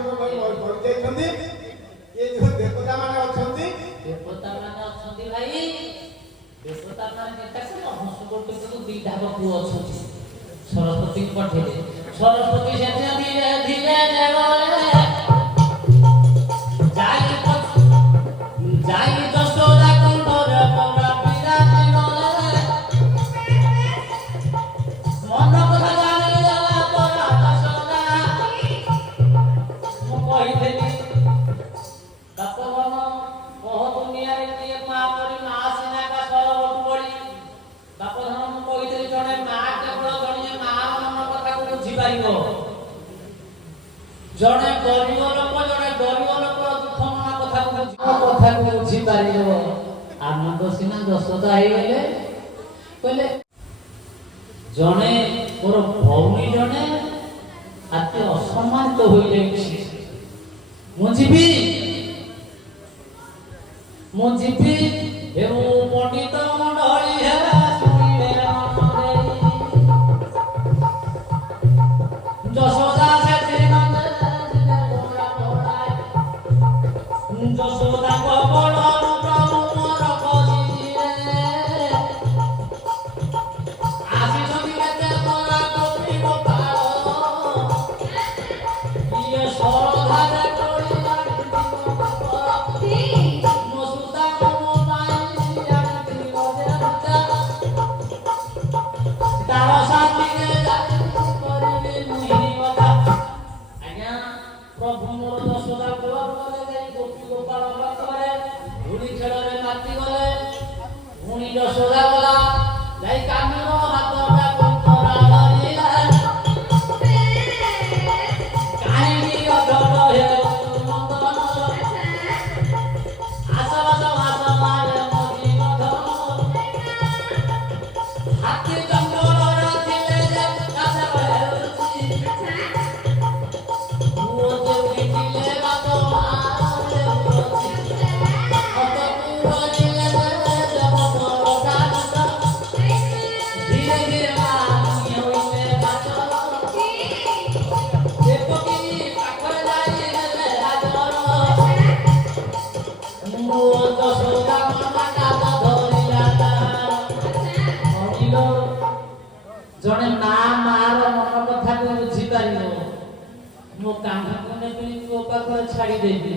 କରିଯାଇଛନ୍ତି। ଏ ଯୋଉ ଦେବତା ମାନେ ଅଛନ୍ତି ଦେବତା ମାନେ ଅଛନ୍ତି ଭାଇ ଦେବତା ମାନେ ଚିନ୍ତା କଲେ ହଂସକଟିକୁ ଦିଟା ପୁଅ ଅଛନ୍ତି। ସରସ୍ୱତୀଙ୍କୁ ପଠେଇଲେ ସରସ୍ୱତୀ ସେଦିନ ଧୀରେ ଧୀରେ ଯାଇ ଯଶୋଦା କୁଣ୍ଡରେ ପରା ବିରାଜି ଗଲେ ମନ କଥା ଜାଣିଦେଲା ପରା ଯଶୋଦା ମୁଁ କହିଥିଲି ବାପ ମନ କହ ଦୁନିଆରେ କିଏ ମା ପରି ମା ସିନା କା ସରବଟୁ ବଳି ବାପ ଧନ ମୁଁ କହିଥିଲି ଜଣେ ମା କେବଳ ଜଣେ ମାର ମନ କଥାକୁ ବୁଝିପାରିବ। ଜଣେ ଗରିବ ଲୋକ ଜଣେ ଗରିବ ଲୋକର ଦୁଃଖ ମନ କଥାକୁ ବୁଝିପାରିବ। ଆନନ୍ଦ ସିନା ଯଶୋଦା ହେଇଗଲେ କହିଲେ ଜଣେ ମୋର ଭଉଣୀ ଜଣେ ଆତେ ଅସମ୍ମାନିତ ହୋଇଯାଇଛି ମୁଁ ଯିବି ହେଉ ପଣ୍ଡିତ ମଣ୍ଡଳୀ ହେରା ଶୁଣିଲେ ଯଶୋଦା ସେଦିନ ଯଶୋଦା କବଳ ପ୍ରଭୁ ମୋର ବସିଲେ ଆସିଛନ୍ତି କେତେ ପରା ଗୋପୀ ଗୋପାଳ ଇଏ ସରଧାରେ କରିଲା ପ୍ରଭୁ ମୋର ଯଶୋଦା ପୁଅ ଯାଇ ଗୋପୀ ଗୋପାଳ ପାଖରେ ଧୂଳି ଖେଳରେ ମାତି ଗଲେ ପୁଣି ଯଶୋଦା ଗଲା ଯାଇ କାନର ହାତଟା କୁନ୍ତରା ଧରିଲା କାହିଁକି ଅଝଟ ହେଉଛୁ ନନ୍ଦନ ଆସବାସ ମାସ ମାରେ ମଜି ମଧନ ହାତୀ ଜଙ୍ଗଲରେ ଥିଲେ ଯେ କାଶ ହେଉଛି ଧୀରେ ଧୀରେ କାନ୍ଧକୁ ନେବି ତୋ ପାଖରେ ଛାଡ଼ି ଦେବି।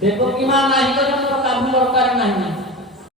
ଦେବ କି ମା ନାହିଁ ତ ମୋର କାମ ଦରକାର ନାହିଁ।